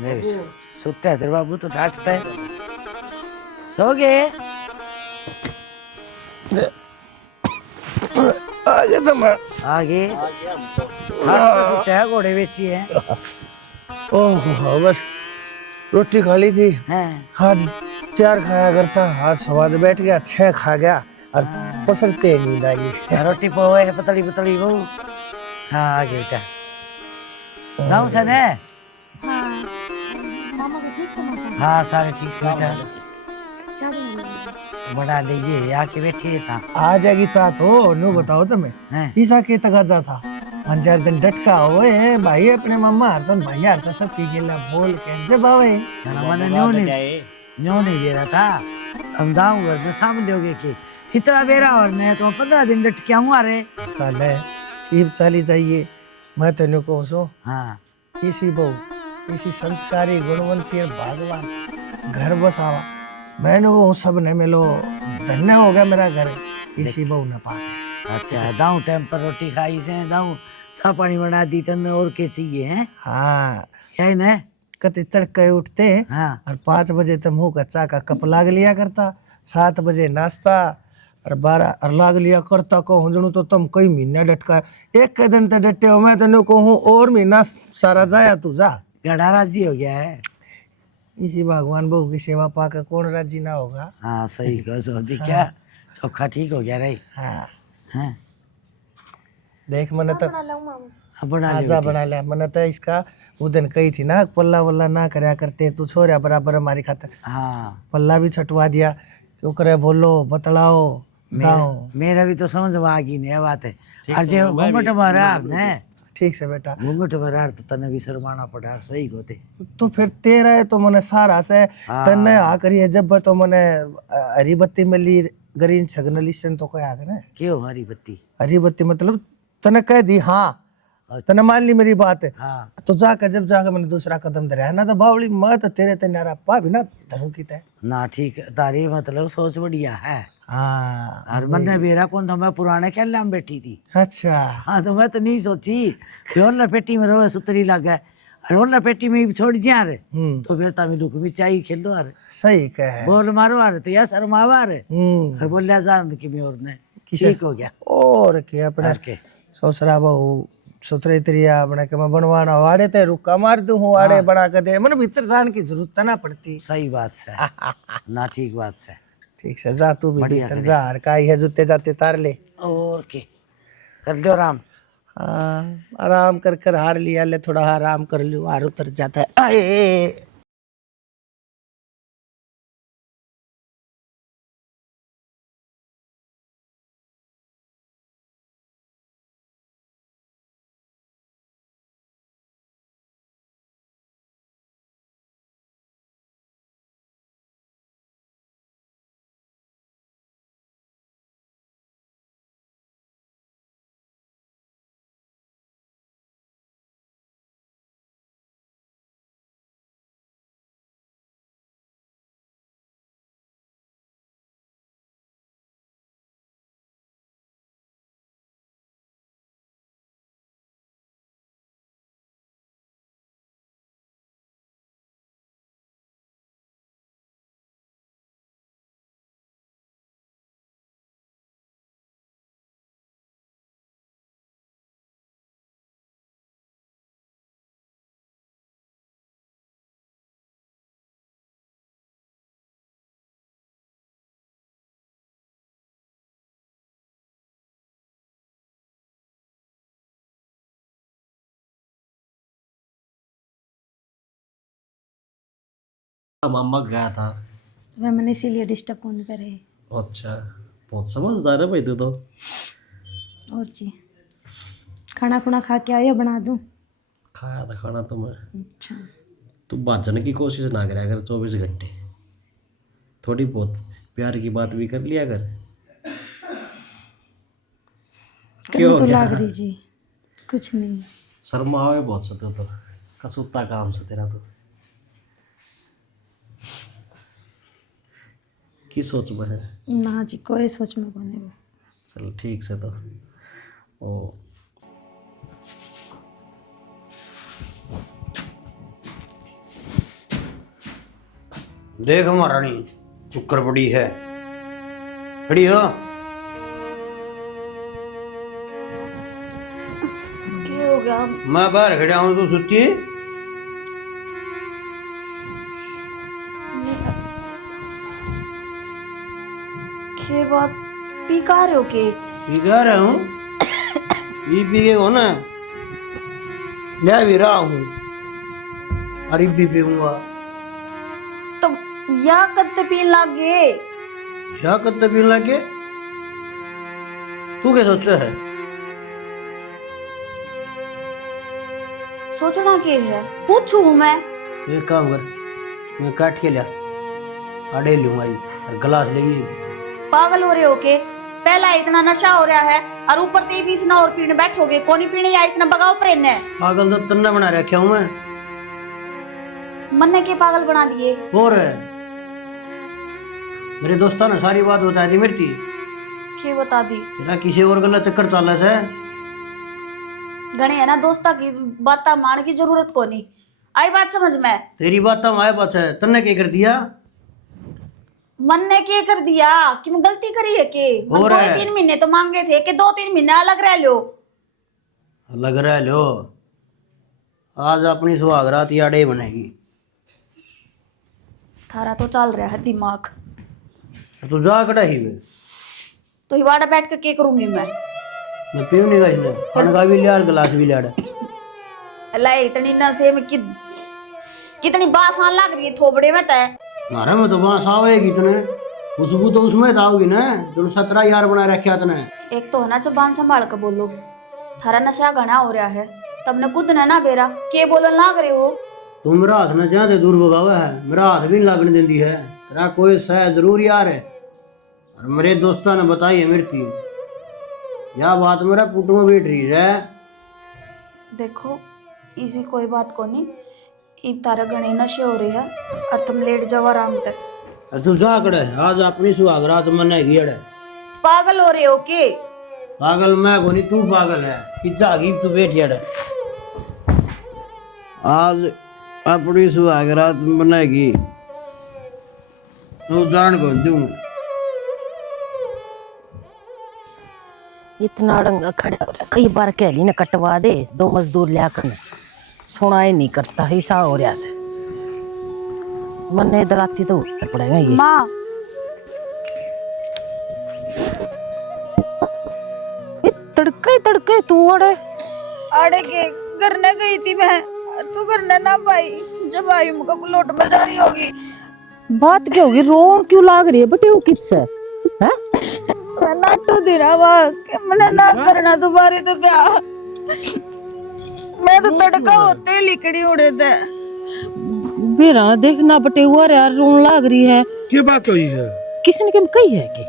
देख सुते है तेरे बाबू तो डांटता है। सो गए आगे तो मैं आगे खाना तो सुते है घोड़े बेची है। ओह बस रोटी खा ली थी हैं आज 4 खाया करता आज स्वाद बैठ गया 6 खा गया और पसरते नींद आई। रोटी पोए पतली पतली वो। हाँ आगे बेटा गाँव से ने। हाँ मामा को ठीक करना था। हाँ सारे ठीक से बेटा क्या बनाना बना लीजिए आके बैठिए सा। आ जाएगी चाह तो न्यू बताओ तुम्हें हैं ईसा के तगाजा था 5-4 दिन डटका होए भाई अपने मामा हरतन भाई हरता सब पी गेला बोल के जब आवे मैंने न्यू नहीं दे रहा था। हम दाऊँ घर में सामने होगे कि इतना बेरा और मैं तो 15 दिन डट के आऊँ अरे। कल है ईब चली जाइए मैं तेन कहूँ सो हाँ किसी बहु किसी संस्कारी गुणवंती और भगवान घर बसावा मैंने वो सब ने मिलो धन्य हो गया मेरा घर इसी बहु न पा अच्छा दाऊँ टाइम पर रोटी खाई से दाऊँ चा पानी बना दी तने और के चाहिए हैं हाँ क्या है ना। कति तड़के उठते हाँ और 5 बजे तो मुंह का चा का कप लाग लिया करता 7 बजे नाश्ता और 12 और लाग लिया करता को हुंजणू तो तुम कई महीने डटका एक के दिन तो डटे हो मैं तेन कहूँ और महीना सारा जाया तू जा गड़ा राजी हो गया है। इसी भगवान बहू की सेवा पाकर कौन राजी ना होगा। हाँ सही कहो सो दी क्या चोखा ठीक हो गया रे। हाँ हैं देख मैंने तो बना लाऊं मामा। अब बना आजा लियो बना लिया मैंने तो इसका वो दिन कही थी ना पल्ला वल्ला ना करया करते तू छोरा बराबर हमारी खातर हाँ पल्ला भी छटवा दिया क्यों करे बोलो बतलाओ दाओ मेरा भी तो समझ में आ गई नहीं बात है। आज घूंघट मारा ने ठीक से बेटा घूंघट मारा तो तने भी शर्माना पड़ा सही होते। तो फिर तेरा है तो मने सारा से तन्ने आ करिए जब तो मने हरी बत्ती मिली ग्रीन सिग्नल सन तो कोई आ गए क्यों हरी बत्ती। हरी बत्ती मतलब तने कह दी हाँ तने मान ली मेरी बात है हाँ तो जाकर जब जाकर मैंने दूसरा कदम धरा है ना तो बावली मैं तो तेरे ते नारा पा भी ना धरू की तय ना ठीक तारी मतलब सोच बढ़िया है। हाँ और मैंने मेरा कौन था मैं पुराने खेल में बैठी थी। अच्छा हाँ तो मैं तो नहीं सोची रोलर पेटी में रोए सुतरी लग गए रोलर पेटी में छोड़ दिया रे तो फिर तभी दुख में चाहिए खेलो अरे सही कहे बोल मारो अरे तो यार शर्मावा रे और बोल लिया जान कि मैं और ने ठीक हो गया और के अपने और के ससुरा बहू सुथरे तरिया अपने के मैं बनवाना वाड़े ते रुका मार दूं हूँ वाड़े बना के दे मन भीतर जान की जरूरत ना पड़ती। सही बात है ना ठीक बात है। ठीक से जा तू भी बढ़िया भीतर करे। जा हर काई है जूते जाते तार ले और के कर दो आराम। हाँ आराम कर कर हार लिया ले थोड़ा आराम कर लियो हार उतर जाता है आए मामा गया था। फिर मैंने इसीलिए डिस्टर्ब कौन करे। अच्छा बहुत समझदार है भाई तू तो। और जी खाना खुना खा के आयो बना दूं। खाया था खाना तो मैं। अच्छा तू भाजने की कोशिश ना करा कर 24 घंटे थोड़ी बहुत प्यार की बात भी कर लिया कर। करने तो लाग रही जी कुछ नहीं। शर्मा आवे बहुत सते तो कसूता काम से तेरा तो की सोच में है। ना जी कोई सोच में बने बस। चलो ठीक से तो ओ देख महारानी कुकर पड़ी है, खड़ी हो। क्या हो गया? मैं बाहर खड़ा हूँ, तू सुती। के बात पी का रहे हो के? पी गा रहा हूँ, पी के हो ना, मैं भी रहा हूँ, अरे भी पीऊंगा। तो या कत्ते पीन लागे? क्या करते पीने लगे? तू क्या सोचा है? सोचना के है, पूछू मैं। एक काम कर, मैं काट के लिया, आड़े लूंगा और गिलास लेगी। पागल हो रहे हो के? पहला इतना नशा हो रहा है और ऊपर ते बीस ना और पीने बैठोगे। कौन पीने या इसने बगाओ प्रेम पागल तो तन्ने बना रखा हूँ मैं। मन्ने के पागल बना दिए। और मेरे दोस्तों ने सारी बात बता दी मेरी। के बता दी? तेरा किसी और गलत चक्कर चाल है। गणे है ना दोस्ता की बात मान की जरूरत को नहीं। आई बात समझ में? तेरी बात तो हमारे पास है, तन्ने क्या कर दिया? मन ने क्या कर दिया कि मैं गलती करी है के? मन और 2-3 महीने तो मांगे थे कि 2-3 महीने अलग रह लो। लग रहा है लो, आज अपनी सुहागरात याडे बनेगी। थारा तो चल रहा है दिमाग। तू जा कड़ा ही वे, तो हिवाड़ा बैठ के करूंगी मैं? पीऊंगी का इसने, खाने का भी लिया और गिलास भी लिया। अल्लाह इतनी नशे में कितनी बासान लग रही है थोबड़े में तय। मारे में तो बांस आवेगी तने, खुशबू तो उसमें तो आओगी ना जो 17 यार बना रखा तने। एक तो है ना जबान संभाल कर बोलो। थारा नशा घना हो रहा है, तब ने खुद ना बेरा के बोलन लाग रहे हो। तू मेरा हाथ न ज्यादा दूर भगावा है, मेरा हाथ भी लगने देती है। तेरा कोई सह जरूर यार है, और मेरे दोस्तों ने बताई है मेरी यह बात मेरा पुट में बैठ रही है। देखो इसी कोई बात को नहीं, इन तारा घने नशे हो रही है और तुम लेट जाओ आराम तक। तू जा कड़े, आज अपनी सुहागरात मनाएगी अड़े। पागल हो रहे हो के? पागल मैं को नहीं, तू पागल है कि जागी तू बैठी अड़े। आज अपनी सुहागरात मनाएगी, तू जान को दूं। इतना डंगा खड़ा हो रहा, कई बार कह ली ना कटवा दे, 2 मजदूर लिया कर, सुना ही नहीं करता। ऐसा हो रहा से मन इधर आती तो पड़ेगा ये। माँ तड़के तड़के तू आड़े के करने गई थी मैं, तू करने ना पाई। जब आई मुका प्लॉट में जा रही होगी। बात क्या होगी, रो क्यों लाग रही है बेटे? वो किससे है? मैं नाटू दिना कि मैंने ना करना दोबारा तो प्यार। मैं तो तड़का होते ही लिकड़ी उड़े थे। बेरा देखना बटे हुआ यार, रोन लाग रही है। क्या बात हुई है? किसी ने क्या कही है कि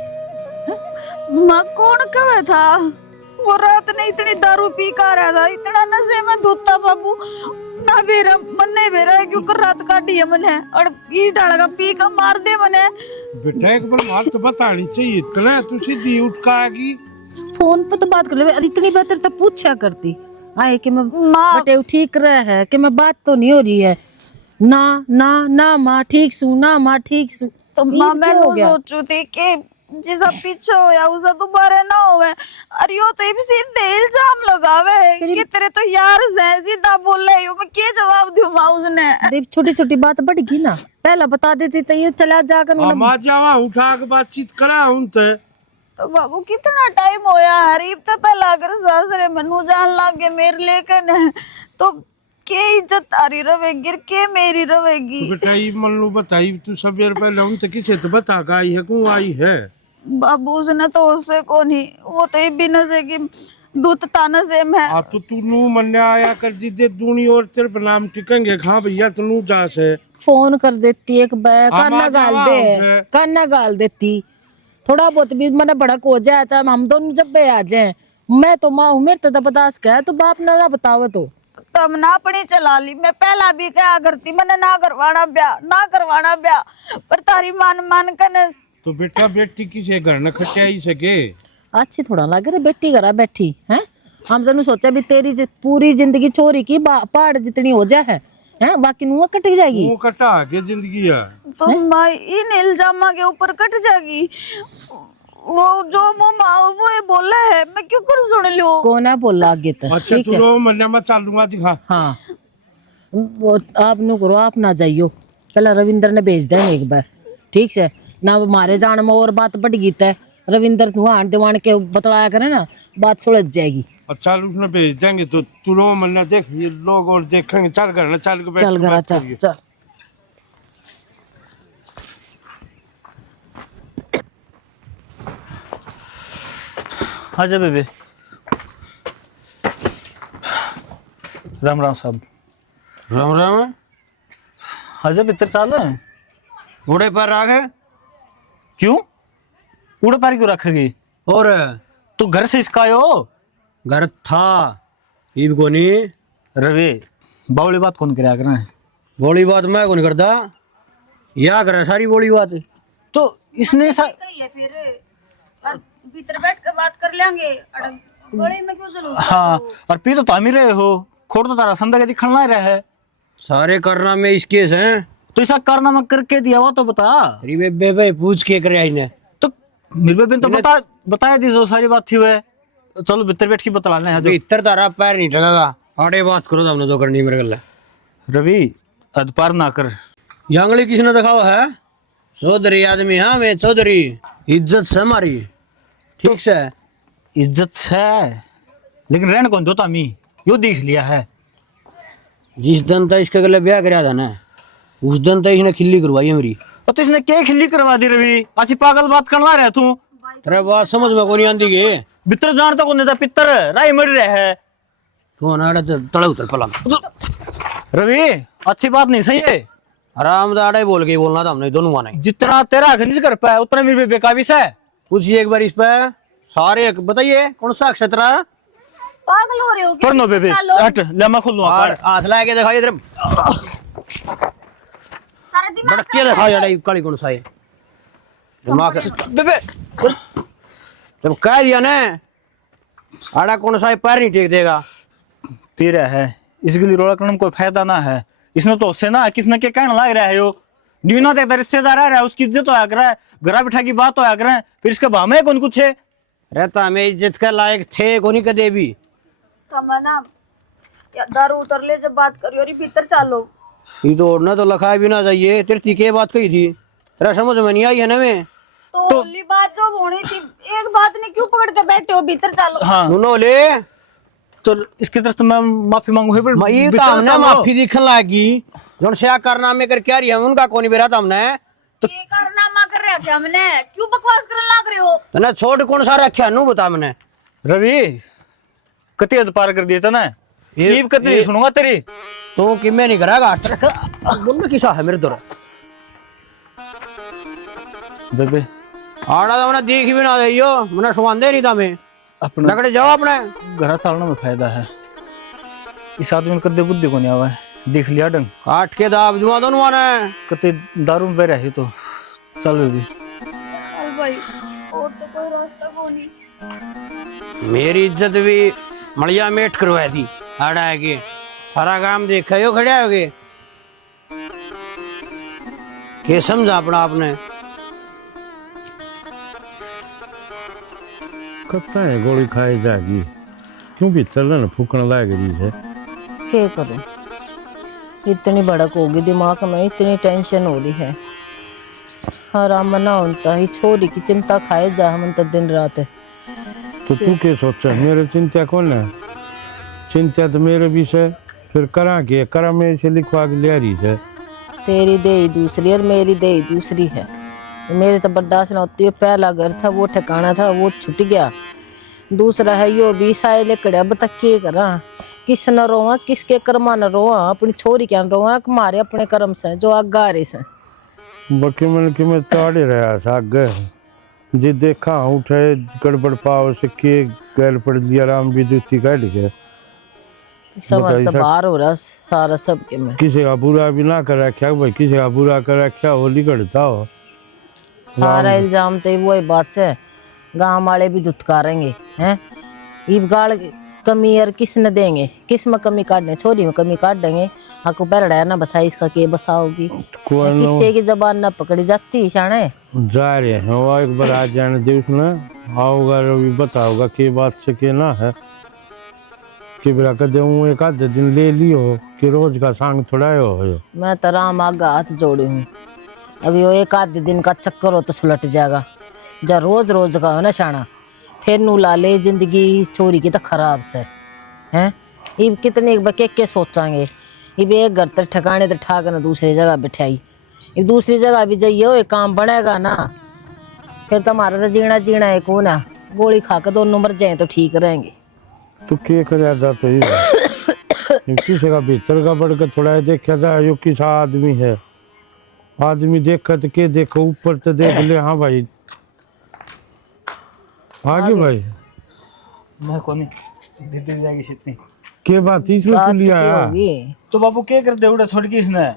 माँ कौन कहे था? वो रात ने इतनी दारू पी का रहा था, इतना नशे में धोता बाबू ना बेरा मन नहीं बेरा है क्यों कर रात काटी है मने और ई डालगा पी का मार दे मने। बेटा एक बार बात तो बतानी चाहिए, इतना तू सीधी उठ का आगी। फोन पे तो बात कर ले, अरे इतनी बेहतर तो पूछा करती आए कि मैं बटे ठीक रहा है कि मैं बात तो नहीं हो रही है। ना ना ना माँ ठीक सू, ना माँ ठीक सू। तो माँ मैं सोचू थी कि जिसा पीछे होया उसा दोबारा ना होवे। अरे यो तो सीधे इल्जाम लगावे कि तेरे तो यार से सीधा बोले यो, मैं क्या जवाब दूं माँ उसने? देख छोटी छोटी बात बढ़ गई ना, पहला बता देती तो ये चला जाकर माँ जावा उठा के बातचीत करा उनसे। तो बाबू कितना टाइम होया हरीब तो पहला अगर सासरे मनु जान लागे मेरे लेकर तो के इज्जत तारी रहेगी के मेरी रहेगी। तो बेटा ये मन लो बताई तू सवेर पहले उनसे किसे तो बता का आई है क्यों आई है? बाबू उसने तो उससे को नहीं, वो तो ये भी नशे की दूत ताना से में है। तो तू नू मन आया कर दी दे दूनी और तेरे पर नाम टिकेंगे। हाँ भैया तू नू जा से फोन कर देती एक बैग काना गाल देती, थोड़ा बहुत भी मैंने भड़क हो जाए था हम दोनों जब बे आ जाए। मैं तो माँ हूँ, मेरे तो बर्दाश्त क्या है, तो बाप ने ना बतावे तो तब ना अपनी चला ली। मैं पहला भी क्या करती, मैंने ना करवाना ब्याह पर तारी मान कर। तो बेटा बेटी किसे घर न खटियाई सके? अच्छी थोड़ा लग रही बेटी घरा बैठी है। हम तेन सोचा भी तेरी पूरी जिंदगी छोरी की पहाड़ जितनी हो जाए है, हैं बाकी नुआ कट जाएगी। मुंह कटा के जिंदगी है। तो माँ इन इल्जामा के ऊपर कट जाएगी। वो जो मुंह माँ वो ये बोला है मैं क्यों कर सुन लूं। कौन है बोला आगे तक? अच्छा ठीक तू है रो मन्ने मैं चलूंगा दिखा। हाँ वो आप नु करो, आप ना जाइयो, पहले रविंद्र ने भेज देंगे एक बार, ठीक से ना मारे जान में और बात बढ़ गई है। रविंद्र तुहान दीवान के बतलाया करे ना, बात सुलझ जाएगी। अच्छा उसने भेज देंगे तो तू रो मन्ने देख ये लोग और देखेंगे। चल घर ना चल के बैठ चल के घर बात चल करिए। चल। आजा बेबे। राम राम साहब। राम राम। आजा भीतर चाल। घोड़े पर आ गए? क्यों उड़े पार क्यों रखेगी? और तू घर से इसका आयो? घर था ईब को नहीं। रवि बावली बात कौन कराया करना है? बोली बात मैं कौन करता, या करे सारी बोली बात। तो इसने भीतर बैठ कर बात कर लेंगे। बड़े में क्यों चलो। हाँ और पी तो तामी रहे हो, खोड़ तो तारा संदा के दिखण ला रहा है। सारे करना में इस केस हैं। तो ऐसा कारनामा करके दिया हुआ तो बता। अरे बेबे पूछ के करे आईने तो मेरे बेबे ने तो बताया दी जो सारी बात थी वह। चलो भीतर बैठ के बतला लें। तो इतर तारा पैर नहीं ठगेगा। आड़े बात करो हमने जो करनी मेरे गल। रवि अदपार ना कर। यांगली किसने दिखाओ है? चौधरी आदमी। हाँ मैं चौधरी, इज्जत से हमारी, ठीक से। इज्जत है लेकिन रहने कौन दो तामी यो देख लिया है। जिस दिन तक इसके गले ब्याह कराया था ना, उस दिन तक इसने खिल्ली करवाई है मेरी। और तो इसने क्या खिल्ली करवा दी रवि? अच्छी पागल बात करना रहा तू। तेरे बात समझ में कोनी आंदी के। बितर जानता कौन देता पितर राय मर रहा है। तो ना तड़े उतर पला। रवि अच्छी बात नहीं सही है। आराम दाड़े बोल के बोलना था हमने दोनों माने। जितना तेरा हक नहीं कर पाया उतना मेरे बेबे का भी है। पूछिए एक बार इस पे सारे बताइए कौन सा अक्षर है? पागल हो रहे हो क्या? पढ़नो बेबे हट ले मैं खोल दूंगा। हाथ लगा के दिखाइए इधर। सारा दिमाग बड़के दिखा यार काली कौन सा है दिमाग बेबे जब कह दिया ना आड़ा कौन सा है पैर नहीं टेक देगा। पी रहा है इसके लिए रोड़ा करने में कोई फायदा ना है। इसने तो उससे ना किसने क्या कहना लग रहा है यो ड्यूना तक रिश्तेदार आ रहा है उसकी इज्जत होया कर रहा है। घरा बिठा की बात होया कर रहा है फिर इसके भामे कौन कुछ है। रहता हमें इज्जत के लायक थे कोनी कदे भी। तमन्ना या दारू उतर ले जब बात करियो। अरे भीतर चलो। ये तो ओढ़ना तो लखाए भी ना चाहिए। तेरी तीखे बात कही थी तेरा समझ में नहीं आई है ना। मैं तो ओली बात जो होनी थी एक बात नहीं क्यों पकड़ के बैठे हो? भीतर चलो। हाँ सुनो ले तो इसकी तरफ तो मैं माफी मांगू पर ये तो हमने माफी दिखन लागी जोन से कारनामे कर क्या रही है उनका कोनी बेरा था हमने। तो ये कारनामा कर रहे थे हमने, क्यों बकवास करने लग रहे हो? तो ना छोड़ कौन सा रखा नु बता मैंने। रवि कति हद पार कर दिया था ना ये कति नहीं सुनूंगा तेरी। तो कि मैं नहीं करागा बोलना किसा है मेरे दौर बेबे आड़ा तो मैंने देख भी ना दियो मैंने सुवांदे नहीं था मैं अपने लगड़े जाओ अपने घर चलने में फायदा है। इस आदमी ने कदे बुद्धि को नहीं आवा है देख लिया डंग काट के दाब जुआ दोनों आने कते दारू में रही तो चल बेबी। चल भाई और तो कोई रास्ता को नहीं। मेरी इज्जत भी मड़िया मेट करवाई थी आड़ा है के सारा काम देखा यो खड़े होगे के समझा अपना आपने। कत्ता है गोली खाई जाएगी क्यों भीतर ना फूकने लायक रही है। क्या करूं इतनी भड़क होगी दिमाग में, इतनी टेंशन हो रही है। आराम ना होता ही छोरी की चिंता खाए जा हम तो दिन रात। तो तू क्या सोचा मेरे चिंता कौन है? चिंता तो मेरे भी से फिर करा के करा मेरे से लिखवा के ले रही है। तेरी देही दूसरी और मेरी देही दूसरी है। मेरे तो बर्दाश्त ना होती है। पहला घर था वो ठिकाना था वो छूट गया। दूसरा है यो 20 आए लेकर बता के करा किस न रोवा किसके कर्मा न रोवा अपनी छोरी क्या रोवा मारे अपने कर्म से जो आगा रहे से। बाकी मैंने कि मैं ताड़े रहा साग जे देखा उठे गड़बड़ पाव से के गैल पड़ दिया राम भी जूती काट के समझ तो बाहर हो रहा सारा सबके में। किसी का बुरा भी ना कर रखा भाई किसी का बुरा कर रखा होली करता हो। सारा इल्जाम तो वही बात से गांव वाले भी धुतकारेंगे हैं। ईब गाल कमी यार किस न देंगे, किस में कमी काटने, छोरी में कमी काट देंगे। आपको पैरड़ा ना बसा, इसका के बसाओगी, किसी की जबान ना पकड़ी जाती शाने। जा रहे हैं वो एक बार आ जाने दे, उसने आओगा रवि बताओगा कि बात से के ना है कि बिरा कर दूँ एक आधे दिन ले लियो कि रोज का सांग थोड़ा हो। मैं तो राम आगा हाथ जोड़ी हूँ, अगर यो एक आधे दिन का चक्कर हो तो सुलट जाएगा। जा रोज रोज का हो ना शाना, फिर नू ला ले जिंदगी छोरी की तो खराब से हैं। इब कितने के सोचांगे, इब एक घर तक ठिकाने तो ठा कर दूसरी जगह बिठाई, इब दूसरी जगह भी जाइए एक काम बनेगा ना, फिर तुम्हारा तो जीना जीना है कौन है, गोली खा कर दोनों मर जाए तो ठीक रहेंगे। तो क्या कर जाता है किसी का भीतर का बढ़ के थोड़ा देखा था यो किस आदमी है, आदमी देखा तो के देखो ऊपर तो देख ले। हाँ भाई आगे भाई मैं कौन दीदी जाएगी इतनी के बात इसमें बात तो लिया क्या है होगी? तो बाबू क्या कर दे उड़ा छोड़ के इसने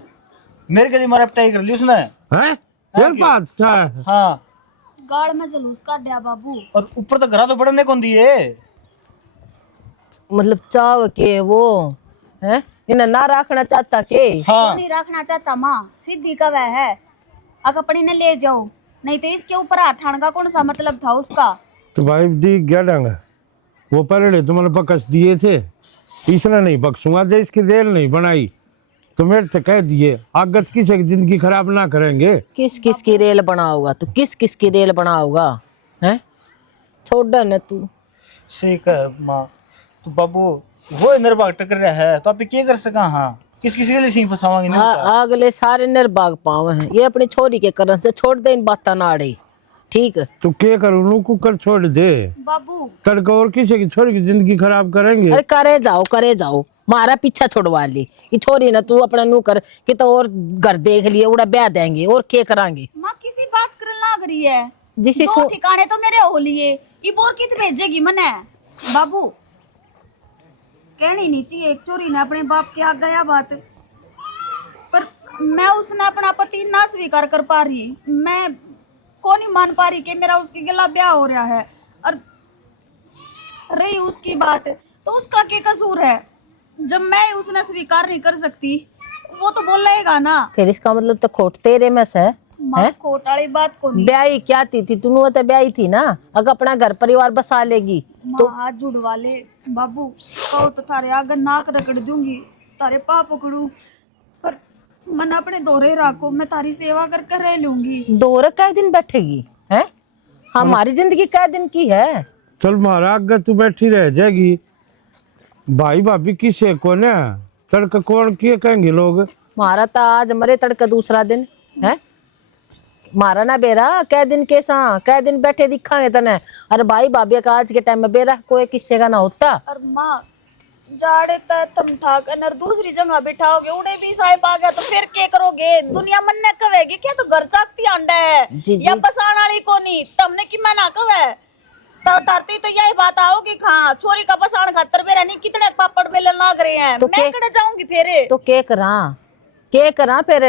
मेरे के लिए मारा पिटाई कर ली उसने। हैं तेरे बात क्या है? हाँ गाड़ में जलूस काट दिया बाबू। और ऊपर तो घरा तो बढ़ने कौन दिए। मतलब चाव के वो हैं इन्हें ना रखना चाहता के। हाँ नहीं रखना चाहता माँ, सीधी का वह है, अगर अपनी ने ले जाओ, नहीं तो इसके ऊपर हाथ ठाने का कौन सा मतलब था उसका। तो भाई दी क्या डंग वो पहले तुम्हारे बकस दिए थे, इसने नहीं बख्शूंगा दे, इसकी रेल नहीं बनाई तो मेरे से कह दिए आगत किसी की जिंदगी खराब ना करेंगे। किस किस की रेल बनाओगा तू, किस किस की रेल बनाओगा हैं? छोड़ न तू। सही कह माँ, तो बाबू वो निर्भाग टकर रहा है तो आप क्या कर सका। हाँ किस किसी के लिए सिंह फसावांगे नहीं पता। अगले सारे निर्भाग पाव हैं, ये अपनी छोरी के कारण से छोड़ दे इन बात ना अड़े, ठीक है। तो क्या करूँ नू कुकर छोड़ दे बाबू तड़का और किसी की छोरी की जिंदगी खराब करेंगे। अरे करे जाओ मारा पीछा छोड़वा ली ये छोरी ना, तू अपना नू कर कि तो और घर देख लिए उड़ा ब्याह देंगे और क्या करांगे। माँ किसी बात कर लग रही है, जिसे दो ठिकाने तो मेरे हो लिए, ये बोर कित भेजेगी मने। बाबू कहनी नहीं चाहिए, एक चोरी ने अपने बाप के आ गया बात, पर मैं उसने अपना पति ना स्वीकार कर पा रही, मैं कौन ही मान पा रही कि मेरा उसके गिला ब्याह हो रहा है। और रही उसकी बात तो उसका क्या कसूर है, जब मैं उसने स्वीकार नहीं कर सकती वो तो बोलेगा ना। फिर इसका मतलब तो खोट तेरे में से माँ खोट वाली बात को नहीं। ब्याही क्या थी तू तो ब्याही थी ना, अगर अपना घर परिवार बसा लेगी तो हाथ जुड़वा ले बाबू, कहो तो थारे आगे नाक रगड़ दूंगी, तारे पाँव पकड़ू, पर मन अपने दोरे रखो, मैं तारी सेवा करके रह लूंगी। दोरे कै दिन बैठेगी है, हमारी जिंदगी कै दिन की है। चल मारा अगर तू बैठी रह जाएगी, भाई भाभी किसे कौन है तड़का कौन किए कहेंगे लोग। मारा तो आज मरे तड़का दूसरा दिन है, मारा ना बेरा कै दिन के सा कै दिन बैठे दिखांगे तने। अरे भाई भाभी का आज के टाइम में बेरा कोई किस्से का ना होता। और माँ जाड़े तक तुम ठाक अनर दूसरी जगह बिठाओगे, उड़े भी साहिब आ गया तो फिर क्या करोगे, दुनिया मन ने कहेगी क्या तो घर चाकती आंडा है या बसान वाली को नहीं, तुमने कि मैं ना कहे तो तरती तो यही बात आओगी। हाँ छोरी का बसान खातर बेरा नहीं कितने पापड़ बेलन लाग रहे हैं, तो मैं कड़े जाऊंगी फेरे तो के करा फिर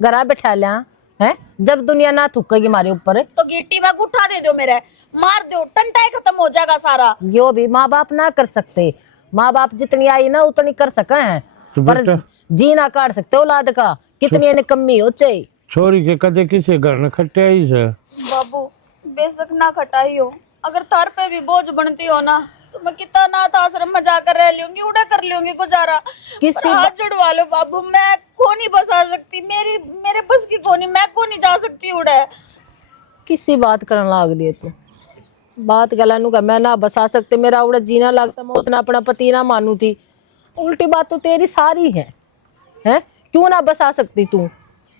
घरा बैठा लिया है, जब दुनिया ना थूकेगी हमारे ऊपर तो गिट्टी में गुठा दे दो, मेरे मार दो, टंटाई खत्म हो जाएगा सारा। यो भी माँ बाप ना कर सकते, माँ बाप जितनी आई ना उतनी कर सके हैं, तो पर बेटा जी ना काट सकते औलाद का, कितनी निकम्मी हो चाहिए। छोरी के कदे किसे घर न खट्टे आई से। बाबू बेशक ना खटाई हो, अगर तार पे भी बोझ बनती हो ना तो मैं कितना नाथ आश्रम में जाकर रह लूंगी, उड़ा कर लूंगी गुजारा। पर हाथ जुड़वा लो बाबू, मैं को नहीं बसा सकती, मेरे बस की को नहीं, मैं को नहीं जा सकती उड़े। किसी बात करने लाग रही है तू, बात गला नु का मैं ना बसा सकते, मेरा उड़ा जीना लगता, मैं उसने अपना पति ना मानू थी, उल्टी बात तो तेरी सारी है हैं, क्यों ना बसा सकती तू।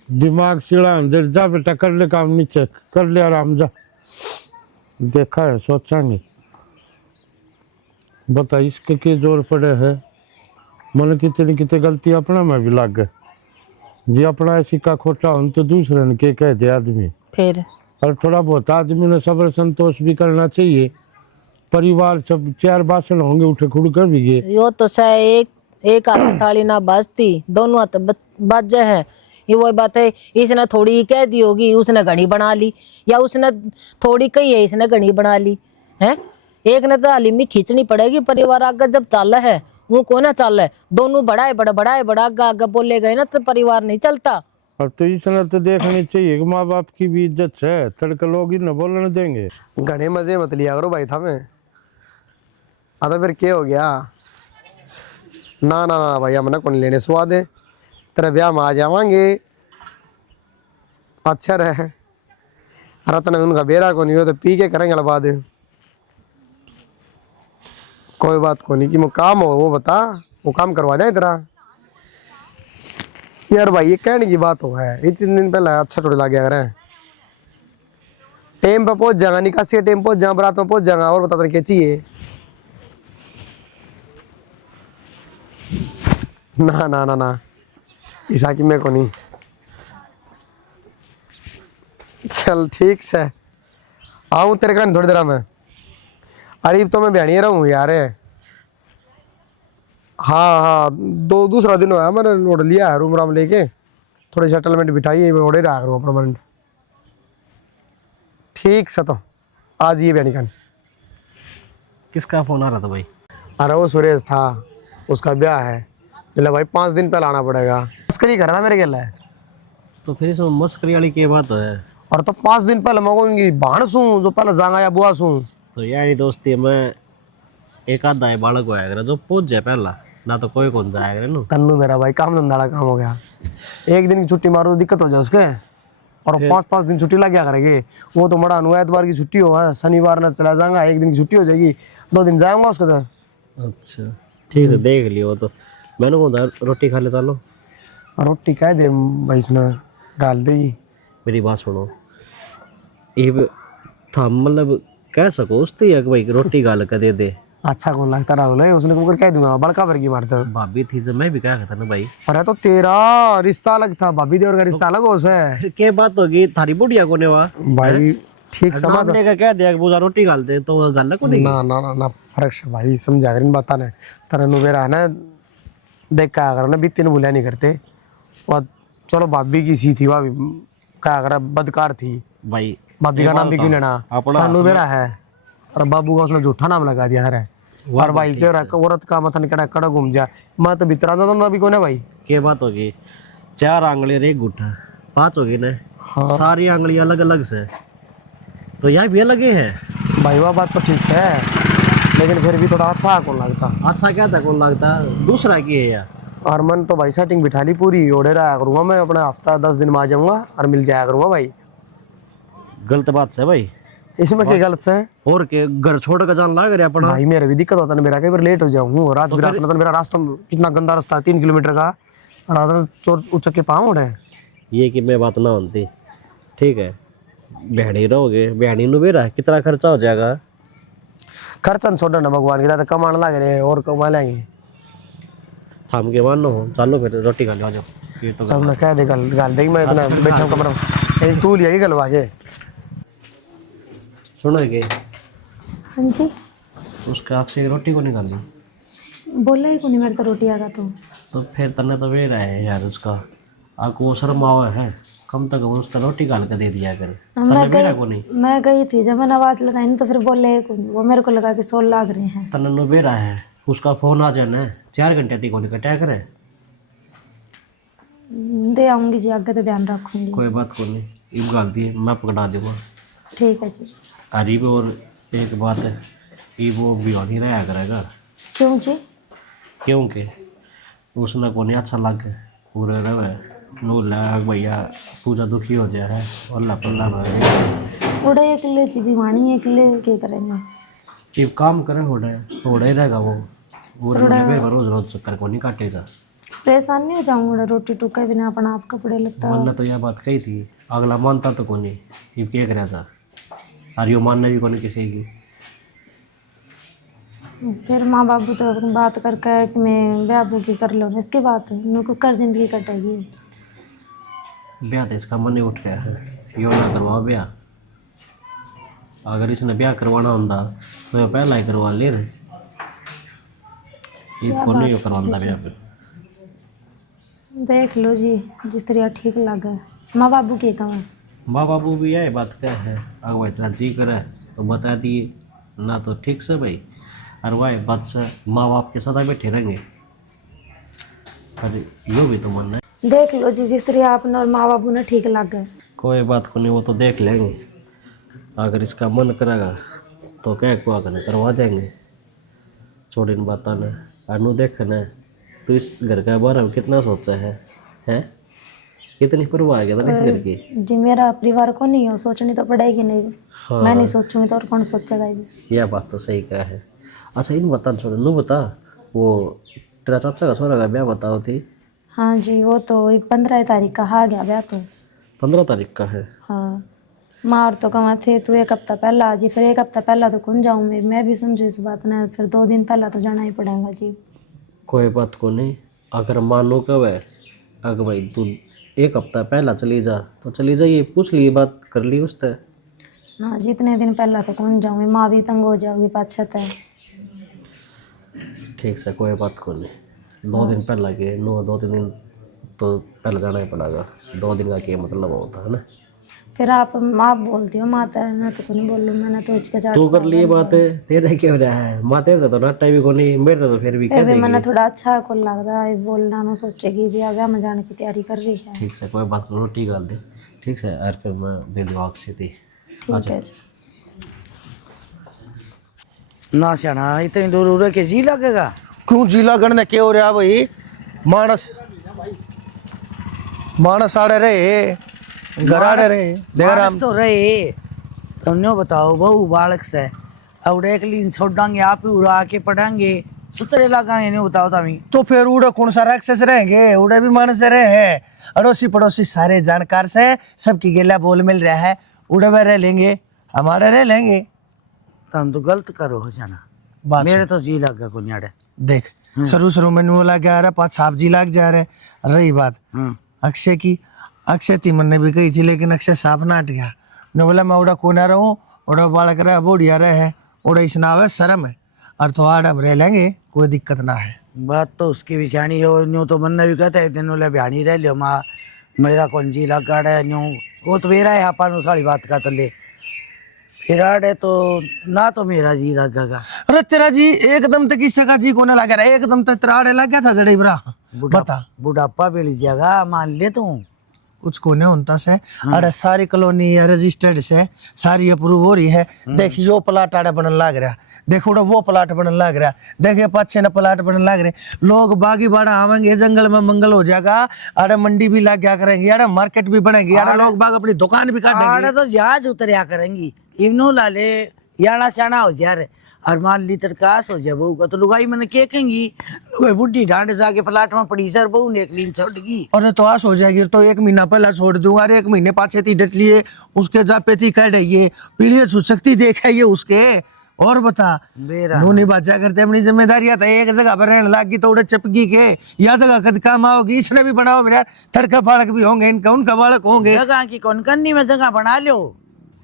दिमाग चिड़ा अंदर जा बेटा कर ले काम नीचे कर ले आराम जा, देखा है सोचांगे बता इसके के जोर पड़े है, मन कितनी कितनी गलती अपना में भी लग गए जी, अपना सिक्का खोटा हो तो दूसरे ने के कह दे आदमी। फिर और थोड़ा बहुत आदमी ने सब्र संतोष भी करना चाहिए, परिवार सब चार बासन होंगे उठे खुड़ कर भी गए। यो तो सह एक हाथ थाली ना बाजती, दोनों हाथ बाजे हैं, ये वही बात है, इसने थोड़ी कह दी होगी उसने घनी बना ली, या उसने थोड़ी कही है इसने घनी बना ली है। एक ने तो हलीमी खींचनी पड़ेगी, परिवार आगे जब चाल है वो को ना चाल है, दोनों बड़ा आगे आगे बोले गए ना तो परिवार नहीं चलता। अब तो इसने तो देखनी चाहिए कि माँ बाप की भी इज्जत है, तड़के लोग ही न बोलने देंगे। घने मजे मत लिया करो भाई था मैं। तो फिर क्या हो गया? ना ना ना भाई, हमने कौन लेने स्वाद है, तेरे ब्याह में आ जावांगे, अच्छा रहे। अरे तने उनका बेरा को नहीं हो तो पी के करेंगे बाद। कोई बात को नहीं कि वो काम हो वो बता, वो काम करवा जाए तेरा। यार भाई ये कहने की बात हो है, इतने दिन पहले अच्छा थोड़ी लग गया करें। टाइम पे पहुंच जाएगा, निकासी टाइम पहुंच जाएगा, बरात में पहुंच जाएगा। और बता तेरे क्या चाहिए? ना ना ना ना ईसा की मैं को नहीं। चल ठीक से आऊँ तेरे का थोड़ी देर में। अरे तो मैं बहनी रहूँ यार। हाँ हाँ, दूसरा दिन हुआ मैंने लोड लिया है रूम राम लेके, थोड़ी सेटलमेंट बिठाई है, ओढ़े रहा करूँ परमानेंट। ठीक से तो आज ये बहनी का। किसका फोन आ रहा था भाई? अरे वो सुरेश था, उसका ब्याह है, बोले भाई 5 दिन पहले आना पड़ेगा। उसके लिए करना मेरे गले। तो फिर इसमें मस्करी वाली की बात है। और तो 5 दिन पहले मंगूंगी भाण सू जो पहले जांगा या बुआ सू। तो यारी दोस्ती में एक आधा है बालक होया करे जो पहुंच जाए पहला, ना तो कोई कौन जाया करे। तन्नू मेरा भाई काम धंधा काम हो गया, एक दिन की छुट्टी मारो तो दिक्कत हो जाए उसके, और 5-5 दिन छुट्टी लग गया करेगी। वो तो मड़ा अनुआ एतवार की छुट्टी हो है, शनिवार ने चला जाऊंगा, एक दिन की छुट्टी हो जाएगी, 2 दिन जाऊंगा उसके तो। अच्छा ठीक है, देख लियो। तो मैंने कौन रोटी खा लेता लो। रोटी कह दे भाई, सुना गाल देगी। मेरी बात सुनो, ये था मतलब कह सको उससे या कि भाई रोटी गाल कर दे दे। अच्छा कौन लगता राहुल है, उसने कुकर कह दूंगा बड़का भर की मारते। भाभी थी जब मैं भी क्या कहता ना भाई। अरे तो तेरा रिश्ता अलग था, भाभी देवर का रिश्ता अलग हो से। फिर क्या बात होगी थारी बुढ़िया को ने वहाँ भाई ठीक समझ का कह दिया कि बुझा रोटी गाल दे तो गाल को नहीं। ना ना ना ना फर्क से भाई समझा कर बाता ने तेरे नु बेरा है ना, देख क्या अगर ना बीते भूलिया नहीं करते। और चलो भाभी की सी थी, भाभी क्या अगर बदकार थी भाई, भाभी का नाम भी क्यों लेना, अपना नु बेरा है। और बाबू का उसने झूठा नाम लगा दिया है। और भाई क्यों रहा औरत का मथन कड़ा कड़ा घूम जा, मैं तो भीतर आता था अभी कौन है भाई। क्या बात होगी, 4 आंगली और 1 गुठा 5 होगी ना। हाँ। सारी आंगली अलग अलग से, तो यहाँ भी अलग ही है भाई। वह बात तो ठीक है, लेकिन फिर भी थोड़ा अच्छा कौन लगता। अच्छा क्या था कौन लगता दूसरा की है यार। और मन तो भाई सेटिंग बिठा ली पूरी, ओढ़े रहा करूँगा मैं अपना, हफ्ता 10 दिन में आ जाऊँगा और मिल जाया करूँगा भाई। गलत बात है भाई, इसमें क्या गलत है? और के घर छोड़ कर जान लाग रहा अपना। भाई मेरे भी दिक्कत होता है मेरा, कई बार लेट हो जाऊँ रात बिरात में। तो मेरा रास्ता कितना गंदा रास्ता है, 3 किलोमीटर का, रात में चोर उचक के पाँव उड़े। ये कि मैं बात ना होती, ठीक है बहनी रहोगे, बहनी नु बेरा कितना खर्चा हो जाएगा। खर्चन छोड़ो ना भगवान की तरह, कमाने लग रहे और कमा लेंगे। थाम के मानो हो, चलो फिर रोटी खा जाओ। तो चल मैं कह दे गाल देगी, मैं इतना बैठा कमरा में, तू लिया गलवा के। सुनोगे हाँ जी, उसका आपसे रोटी को निकाली बोला ही कोनी मेरे को रोटी आगा तो फिर तने तो वे रहा है यार, उसका आपको वो शर्म आवा है, कम तक उसका रोटी गाल कर दे दिया कर। मैं गई थी, जब मैंने आवाज लगाई ना तो फिर बोले वो मेरे को लगा कि 16 लाग रहे हैं। तने नो बेरा है, उसका फोन आ जाना 4 घंटे तक कोनी कटा करे। दे आऊंगी जी, आगे तो ध्यान रखूंगी। कोई बात को नहीं, इब गाल दी मैं पकड़ा दूंगा। ठीक है जी। अरे भी और एक बात है, ये वो भी नहीं रहा करेगा। क्यों जी? क्योंकि उसने को नहीं अच्छा लग पूरे रहे नू लग भैया पूजा दुखी हो जाए है अल्लाह पल्ला उड़े अकेले जी, बीमानी अकेले क्या करेंगे। ये काम करे थोड़ा ही रहेगा वो रोज रोज चक्कर को नहीं काटेगा। परेशान नहीं हो जाऊंगा रोटी टुका बिना अपना आप कपड़े लगता। मैंने तो यह बात कही थी, अगला मानता तो को नहीं, ये क्या कर रहा था और यो मानना भी को नहीं किसी की। फिर माँ बाबू तो बात करके कि मैं ब्याह की कर लो, इसकी बात है उनको कर जिंदगी कटेगी। ब्याह तो इसका मन ही उठ गया है, यो ना करवाओ ब्याह। अगर इसने ब्याह करवाना होता तो ये पहला ही करवा ले रहे, ये को नहीं करवाता ब्याह पे। देख लो जी जिस तरह ठीक लगे। माँ बाबू की कम है, माँ बाबू भी यही बात क्या है, अगर इतना जी करे तो बता दिए ना तो ठीक से भाई, और वह बात से माँ बाप के साथ बैठे रहेंगे। अरे यो भी तो मानना है। देख लो जी, जिस तरह आपने और माँ बाबू ने ठीक लग गए। कोई बात को नहीं, वो तो देख लेंगे। अगर इसका मन करेगा तो क्या को आकर करवा देंगे। छोड़ इन बातों ने, अनु देखना तो इस घर के बारे में कितना सोचा है हैं? कितनी परवाह है इस घर की। जी मेरा परिवार को नहीं हो, सोचनी तो पड़ेगी नहीं। हाँ। मैं नहीं सोचूंगी तो और कौन सोचेगा ये। यह बात तो सही कहा है। अच्छा इन बता, छोड़ नू बता, वो तेरा चाचा का छोरा का ब्याह बताओ थी। हाँ जी, वो तो 15 तारीख का आ गया ब्याह तो। 15 तारीख का है। हाँ, माँ और तो कहाँ थे, तू एक हफ्ता पहला आ जी। फिर एक हफ्ता पहला तो कौन जाऊँ मैं भी समझू इस बात ने। फिर 2 दिन पहला तो जाना ही पड़ेगा जी। कोई बात को नहीं, अगर मानो कब है, अगर भाई तू एक हफ्ता पहला चली जा तो चली जाइए, पूछ ली बात कर ली उससे। ना जितने दिन पहला तो कौन जाऊँ, माँ भी तंग हो जाओगी पाछत है। ठीक से, कोई बात को नहीं। 2 दिन पहला के 2-3 दिन तो पहले जाना ही पड़ेगा। 2 दिन का क्या मतलब होता है ना। फिर आप बोलती हो माता है, मैं तो को नहीं बोलूँ। मैंने तो हिचकिचाहट तू कर लिए बात, तेरे क्या हो रहा है? माँ तेरे तो नाटा भी को नहीं, मेरे तो फिर भी कह देगी। मैंने थोड़ा अच्छा को लगता है बोलना, ना सोचेगी भी आगे में जाने की तैयारी कर रही है। ठीक से, कोई बात को रोटी गाल दे। ठीक से, और फिर मैं वीडियो आग से थी। ठीक है जी। ना शाना इतनी दूर उड़ के जी लगेगा। क्यों जिला गणने क्या हो रहा भाई? मानस मानस आड़े रहे, घर आड़े रहे, देख रहा तो रहे। तुमने बताओ बहु बालक से और एक लीन छोड़ांगे, आप ही उड़ा के पढ़ाएंगे, सुतरे लगाएंगे। नहीं बताओ तभी तो फिर उड़े कौन सा राक्षस रहेंगे? उड़े भी मानस रहे हैं, अड़ोसी पड़ोसी सारे जानकार से सबकी गेला बोल मिल रहा है। उड़े में रह लेंगे, हमारे रह लेंगे। तुम तो गलत करो हो जाना। बात मेरे तो जी लगा को न्याड़े। देख, शुरू मैंने लग गया रहा, पाँच साहब जी लग जा रहे। रही बात अक्षय की, अक्षय तीमन ने भी कही थी, लेकिन अक्षय साफ ना हट गया। ने बोला मैं उड़ा कोना रहूँ, उड़ा बालक रहा, बोढ़िया रहे, उड़ा इसनाव है, शर्म है, और तो आड़ हम रह लेंगे, कोई दिक्कत ना है। बात तो उसकी भी सियानी है। न्यू तो मन ने भी कहता है दिन वाले बयानी रह लियो माँ, मेरा कौन जी लगा है न्यू। वो तो मेरा है आपा सारी बात का तले फिर आड़े तो ना तो मेरा जी लगेगा। अरे तेरा जी एकदम तक किसी का जी कोने लगा रहा, एकदम तक तेरा आड़े लग गया था जड़े बरा। बता, बुढ़ापा भी लीजिएगा मान ले तू कुछ कोने होता से। अरे सारी कॉलोनी रजिस्टर्ड से, सारी अप्रूव हो रही है। देख यो प्लाट आड़े बनने लग रहा, देखो वो प्लाट बनने लग रहा, देखिए 5-6 न प्लाट बनने लग रहे। लोग बागी बाड़ा आवेंगे, जंगल में मंगल हो जाएगा, अरे मंडी भी लग गया करेंगी, अरे मार्केट भी बनेगी, अरे लोग बाग अपनी दुकान भी काटेंगे। अरे तो जहाज उतरिया करेंगी, इवनो लाले याना शाना हो जा रहे। और मान ली तरकास हो जाए बहू का तो लुगाई मैंने क्या कहेंगी, बुढ़ी डांड जाके प्लाट में पड़ी सर बहू ने एक लीन छोड़ गई। अरे तो आस हो जाएगी तो 1 महीना पहले छोड़ दूंगा, अरे 1 महीने पाछे थी डट लिए उसके जापे थी कह रही पीढ़ी सुशक्ति देखाइए उसके। और बता, नूनी बाजा करते अपनी जिम्मेदारियां था, एक जगह पर रहने लगी तो उड़े चपकी के या जगह कद काम आओगी। इसने भी बनाओ मेरा, तड़का बालक भी होंगे इनका, उनका बालक होंगे। जगह की कौन कन्नी में जगह बना लो,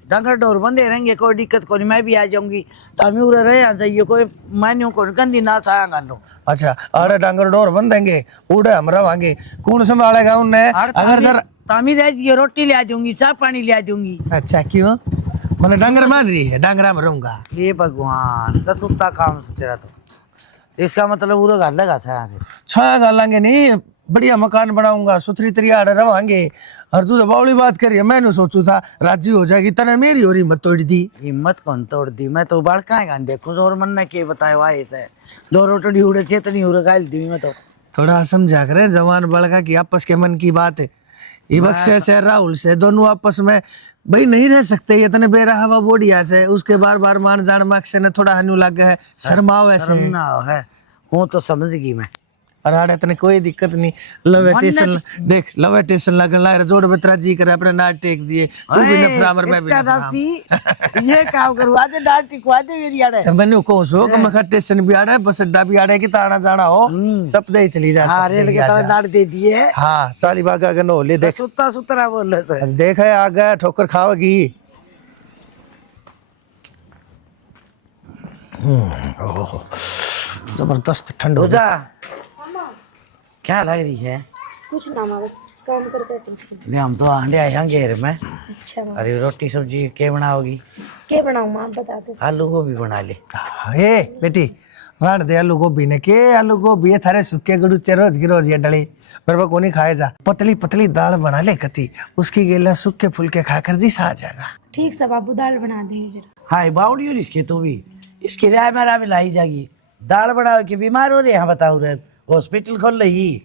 डंगर डोर बंदे रहेंगे, कोई दिक्कत कोई। मैं भी आ जाऊंगी तो हम उरे रहे आ जाइए, कोई मान्यो कौन कंदी ना साया लो। अच्छा, अरे डांगर डोर बन देंगे, उड़े हम रवांगे, कौन संभालेगा उन्हें? अगर जरा तामी रह जाइए, रोटी ले आ जाऊंगी, चाय पानी ले आ जाऊंगी। अच्छा क्यों? मैंने डांगर मान रही है, डांगरा में रहूंगा। ये भगवान का सुत्ता काम से तेरा तो इसका मतलब पूरा घर लगा छाया फिर। छाया गालेंगे नहीं, बढ़िया मकान बनाऊंगा, सुथरी तरिया रवांगे। और तू बावली बात करिए, मैंने सोचू था राजी हो जाएगी, तने मेरी और हिम्मत तोड़ दी। हिम्मत कौन तोड़ दी? मैं तो बड़का है देखो और मन ने के बताया वाई से 2 रोटी उड़े चेतनी उड़े गाल दी। मैं तो थोड़ा समझा करे, जवान बड़का की आपस के मन की बात है। इबक्से से राहुल से दोनों आपस में भाई नहीं रह सकते, ये तने बेरा हवा बोडिया से उसके बार बार मान जान मक्से ने थोड़ा हनु लग है, शर्माओ ऐसे है। वो तो समझ गई मैं। और आड़े तने कोई दिक्कत नहीं। लव स्टेशन देख, लव स्टेशन लगन लग जोड़ बतरा जी करे अपने नाट टेक दिए, तू भी नफरामर मैं भी नफराम। ये काम करवा दे, डांट टिकवा दे मेरी आड़े। मैंने को सो कि मैं स्टेशन भी आड़े, बस अड्डा भी आड़े, कि ताना जाना हो चप दे ही चली जा। हां रेल के तरह डांट दे दिए। हां चाली बागा के नो ले देख, सुत्ता सुतरा बोल रहे से देख है आ गया, ठोकर खाओगी। ओह जबरदस्त ठंड हो जा। क्या लग रही है? कुछ ना माँ, बस काम करके ठीक है। ले हम तो आंडे आए हैं घेर में। अच्छा माँ, अरे रोटी सब्जी क्या बनाओगी? क्या बनाऊँ माँ, आप बता दो। आलू गोभी बना ले। ए बेटी राण दे आलू गोभी ने के आलू गोभी है थारे सूखे गड़ूचे रोज की रोज ये डली पर वो कोनी खाए जा। पतली पतली दाल बना ले कती, उसकी गेला सूखे फुलके खाकर जी सा आ जाएगा। ठीक से बाबू, दाल बना देंगे फिर। हाँ बावड़ी और इसके तो भी इसकी राय मेरा भी लाई जाएगी। दाल बनाओ कि बीमार हो रहे हैं बताओ रे, हॉस्पिटल खोल रही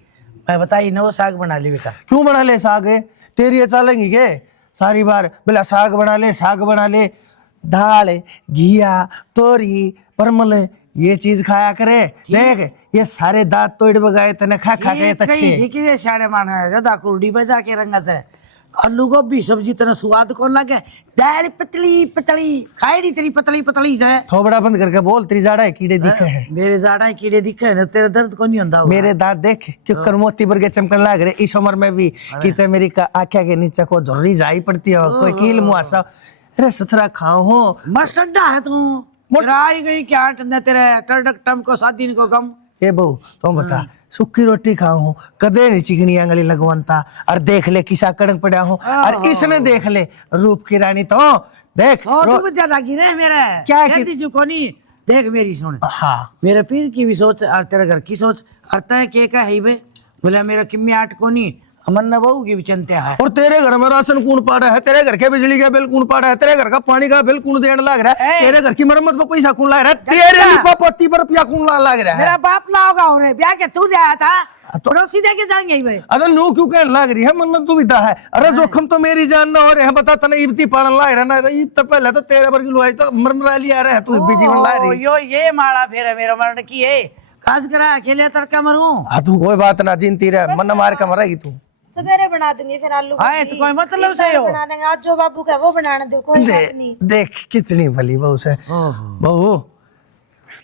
मैं बताई न वो साग बना ली बेटा। क्यों बना ले साग है तेरी ये चलेंगी के सारी बार बोला साग बना ले साग बना ले। दाल घिया तोरी परमल ये चीज खाया करे। देख ये सारे दांत तोड़ बगाए तने खा खा के चक्के देखिए शाने माना है जदा कुर्डी बजा के रंगत है। आलू गोभी सब्जी तना स्वाद कौन लगे? दाल पतली पतली खाई नहीं तेरी पतली पतली से। थोबड़ा बंद करके बोल, तेरी जाड़ा है कीड़े दिखे हैं। मेरे जाड़ा कीड़े दिखे हैं, तेरा दर्द कौन नहीं होता? मेरे दांत देख क्यों कर मोती वर्गे चमकन लग रहे इस उम्र में भी। कि मेरी आँखें के नीचे को झुर्री जाई पड़ती हो, कोई कील मुआसा। अरे सथरा खाओ हो मस्त अड्डा है तू। तेरा आई गई क्या तेरे टर्डक टम को 7 दिन को कम। ए बहू तुम बता सूखी रोटी खाओ हूँ कदे नहीं चिकनी आंगली लगवानता। और देख ले किसा कड़क पड़ा हूँ और इसने देख ले रूप की रानी तो देख तू ज्यादा गिरे मेरे क्या कहती जो कोनी। देख मेरी सुन, हाँ मेरे पीर की भी सोच और तेरे घर की सोच और तय के का है बे बोला मेरा किम्मे आट कोनी अमन बहू की भी चिंता है। और तेरे घर में राशन कौन पाड़ा है? तेरे घर के बिजली का बिल कौन पाड़ा है? तेरे घर का पानी का बिल कौन देने लग रहा है? तेरे घर की मरम्मत पर पैसा कौन लग रहा है? तेरे लिपा पोती पर रुपया कौन लग रहा है? मेरा बाप लाओगा हो रहे ब्याह के तू जाया था पड़ोसी दे के जाएंगे भाई। अरे नो क्यों कहने लग रही है? मन्नत दुविधा है। अरे जोखम तो मेरी जान ना हो रहे है बता तने इब्ती पालन ला रहा ना ईद तो पहले तो तेरे पर की लुआई तो मरमरा लिया रहा है तू भी जीवन ला रही। यो ये माड़ा फेर मेरा मरण की है काज करा अकेले तड़का मरूं। हां तू कोई बात ना चिंती रह मन मार के मरेगी तू। सवेरे बना दूंगी फिर आलू आए तो कोई मतलब से हो बना देंगे। आज जो बाबू का वो बनाने दो, कोई बात नहीं। देख कितनी भली बहू से बहू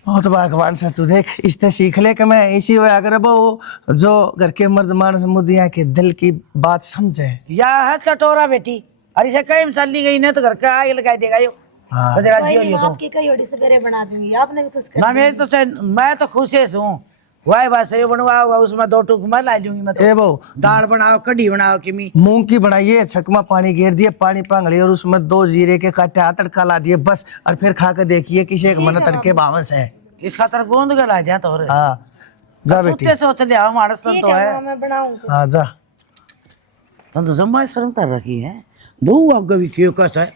बहुत भगवान से तू देख इससे सीख ले कि मैं इसी हुआ अगर बहू जो घर के मर्द मानस मुदिया के दिल की बात समझे। या है चटोरा बेटी अरे से कहीं चली गई ना तो घर का आग लगा देगा यो। हाँ। तो तेरा कोई जियो नहीं, यो मैं तो आपकी कई ओडी सवेरे बना दूंगी, आपने भी कुछ कर ना मेरी तो मैं तो खुश हूँ वाई बात सही बनवाओ उसमें 2 टूक मैं ला दूंगी। मैं ए तो बहू दाल बनाओ कढ़ी बनाओ किमी मूंग की बनाइए छकमा पानी घेर दिए पानी पांगली और उसमें 2 जीरे के काटे तड़का ला दिए बस। और फिर खा के देखिए किसी एक मन तड़के बावस है। इस खातर गोंद गला दिया तो रे। हाँ जा बेटी सुते सोच ले आओ मानस ठीक तो है है माँ, मैं बनाऊंगी। हाँ जा तो जम्मा शर्म कर रखी है बहु आगे भी क्यों कस है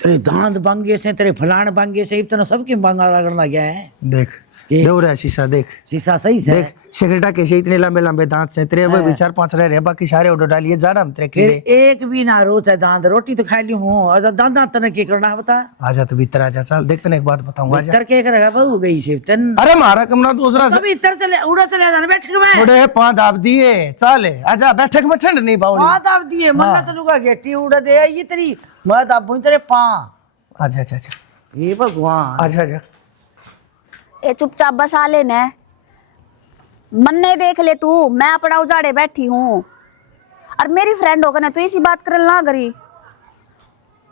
तेरे दांत बांगे से तेरे फलान बांगे से इतना सबकी बांगा लगने लग गया है। देख देवर है शीशा देख शीशा सही से देख सिगरेटा कैसे इतने लंबे लंबे दांत से तेरे वो विचार 5 रह रहे बाकी सारे ऑर्डर डालिए जा हम तेरे फिर कीड़े। एक भी ना रोज है दांत रोटी तो खा ली हूँ और दांत दांत तने की करना है बता। आजा तो भीतर आजा चल देख तने एक बात बताऊंगा आजा। भीतर के करेगा बहु गई से तन अरे मारा कमरा दूसरा से कभी इतर चले उड़ा चले जाना बैठ के मैं थोड़े 5 दाब दिए चल आजा बैठक में ठंड नहीं बावली। बात आप दिए मन तो लुका गेटी उड़ा दे ये तेरी मैं दाबू तेरे पा। अच्छा अच्छा अच्छा ये भगवान अच्छा अच्छा ए चुपचाप बसा लेने मन नहीं देख ले तू मैं अपना उजाड़े बैठी हूँ और मेरी फ्रेंड होकर ना तू इसी बात कर ना करी